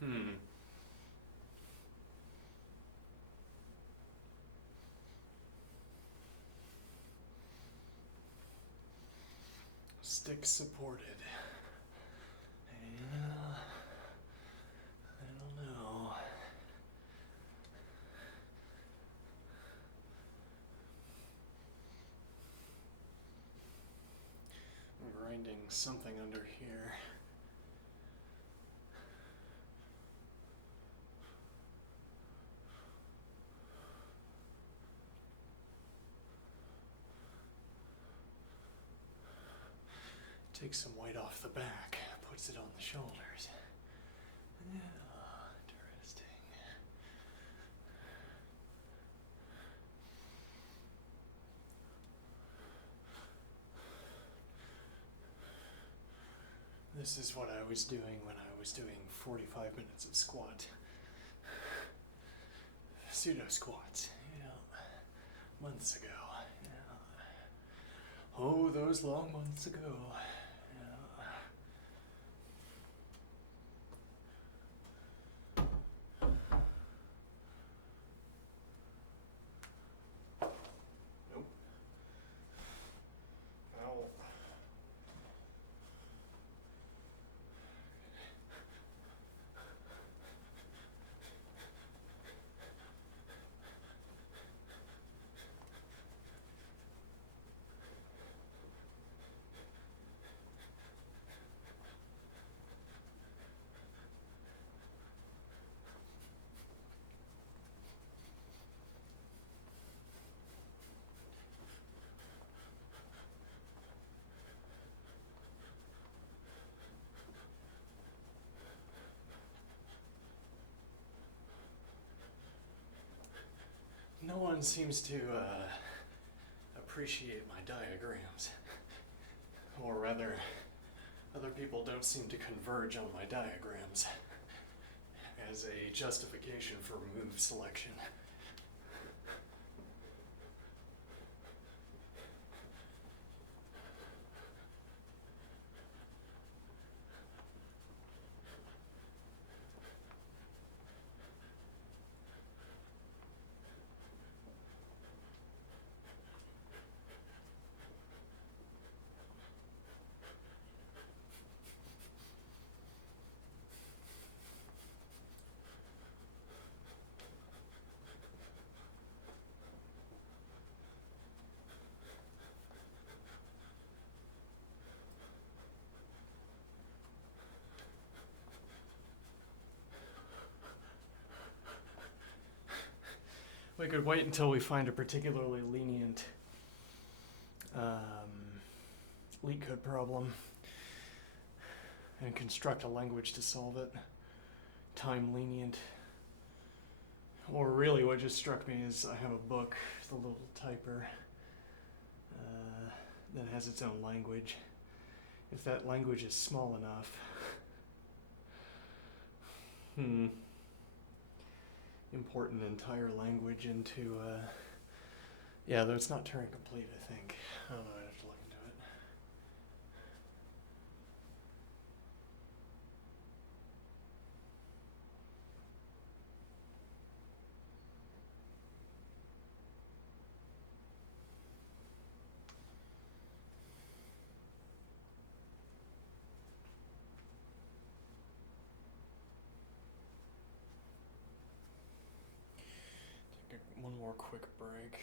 Hmm. Stick supported. Yeah. I don't know. I'm grinding something under here. Takes some weight off the back, puts it on the shoulders. Yeah, interesting. This is what I was doing when I was doing 45 minutes of squat. Pseudo squats, months ago. Yeah. Oh, those long months ago. Nope. Ow. No one seems to appreciate my diagrams. Or rather, other people don't seem to converge on my diagrams as a justification for move selection. We could wait until we find a particularly lenient LeetCode problem and construct a language to solve it. Time lenient. Or really what just struck me is I have a book, The Little Typer, that has its own language. If that language is small enough, import an entire language into, yeah, though it's not Turing complete, I think. I don't know, I'd have to look into it. Take one more quick break.